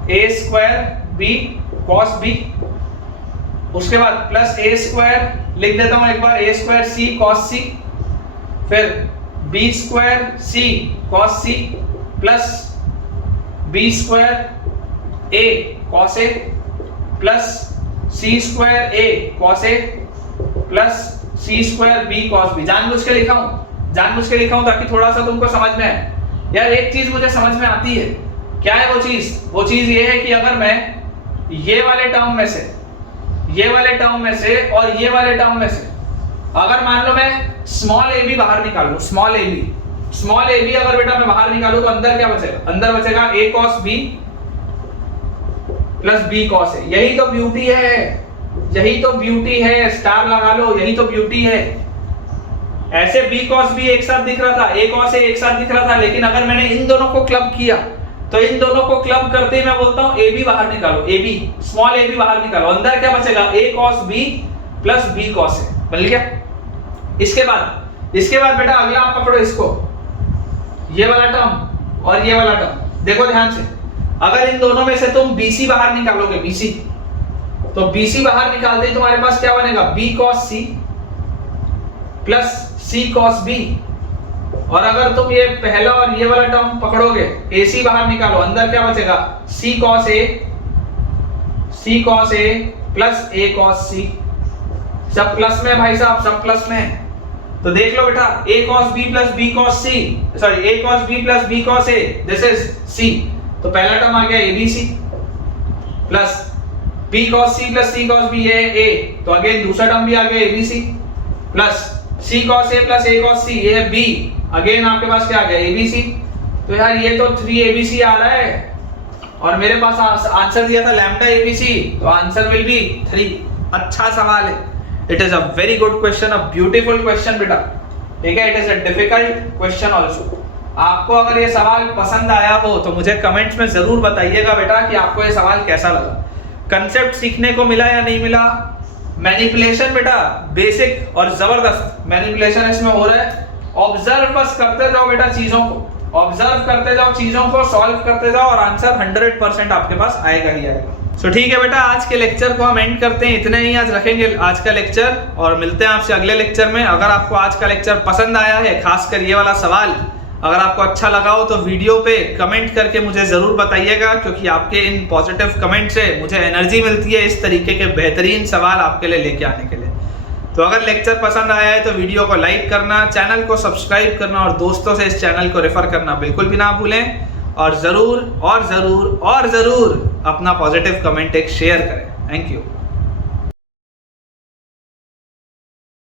a square b cos b, उसके बाद प्लस a स्क्वायर लिख देता हूं एक बार, a square c cos c, फिर b square c cos c plus b square a cos a plus c square a cos a plus c square b cos b। जानबूझ के लिखा हूं ताकि थोड़ा सा तुमको समझ में आए। यार एक चीज मुझे समझ में आती है, क्या है वो चीज ये है कि अगर मैं ये वाले टर्म में से, ये वाले टर्म में से और ये वाले टर्म में से अगर मान लो मैं स्मॉल a b बाहर निकालूं, स्मॉल a b अगर बेटा मैं बाहर निकालूं तो अंदर क्या बचेगा, अंदर बचेगा a cos b plus b cos a। यही तो ब्यूटी है, यही तो ब्यूटी है, स्टार लगा लो, यही तो ब्यूटी है। ऐसे b cos b एक साथ दिख रहा था, a cos a एक साथ दिख रहा था, लेकिन अगर मैंने इन दोनों को क्लब किया तो इन दोनों को क्लब करते ही मैं बोलता हूं a b बाहर निकालो, a b small a b बाहर निकालो, अंदर क्या बचेगा a cos b plus b cos a, बन गया। इसके बाद बेटा अगला आप पकड़ो इसको, ये वाला टर्म और ये वाला टर्म, देखो ध्यान से, अगर इन दोनों में से तुम BC बाहर निकालोगे, BC, तो BC बाहर निकालते ही तुम्हारे पास क्या बनेगा, B cos C plus C cos B, और अगर तुम ये पहला और ये वाला टर्म पकड़ोगे, AC बाहर निकालो, अंदर क्या बचेगा, C cos A plus A cos C, सब प्लस में भाई साहब, सब प्लस में। तो देख लो बेटा a cos b plus b cos c, sorry a cos b plus b cos a, this is c, तो पहला टर्म आ गया abc plus b cos c plus c cos b, ये a, तो अगेन दूसरा टर्म भी आ गया abc plus c cos a plus a cos c, ये है b, अगेन आपके पास क्या आ गया abc। तो यार ये तो 3abc आ रहा है और मेरे पास आंसर दिया था लैम्डा abc, तो आंसर विल बी 3। अच्छा सवाल है, it is a very good question, a beautiful question बेटा, ठीक है। It is a difficult question also. आपको अगर ये सवाल पसंद आया हो तो मुझे कमेंट्स में जरूर बताइएगा बेटा कि आपको ये सवाल कैसा लगा, कंसेप्ट सीखने को मिला या नहीं मिला। मैनिपुलेशन बेटा बेसिक और जबरदस्त मैनिपुलेशन इसमें हो रहा है। ऑब्जर्व बस करते जाओ बेटा चीजों को, ऑब्जर्व करते जाओ चीजों को, सॉल्व करते जाओ और आंसर 100% आपके पास आएगा ही आएगा। सो ठीक है बेटा, आज के लेक्चर को हम एंड करते हैं, इतने ही आज रखेंगे आज का लेक्चर, और मिलते हैं आपसे अगले लेक्चर में। अगर आपको आज का लेक्चर पसंद आया है, खासकर ये वाला सवाल अगर आपको अच्छा लगा हो तो वीडियो पे कमेंट करके मुझे ज़रूर बताइएगा, क्योंकि आपके इन पॉजिटिव कमेंट से मुझे एनर्जी मिलती है इस तरीके के बेहतरीन सवाल आपके लिए लेके आने के लिए। तो अगर लेक्चर पसंद आया है तो वीडियो को लाइक करना, चैनल को सब्सक्राइब करना और दोस्तों से इस चैनल को रेफर करना बिल्कुल भी ना भूलें, और ज़रूर अपना पॉजिटिव कमेंट एक शेयर करें। Thank you.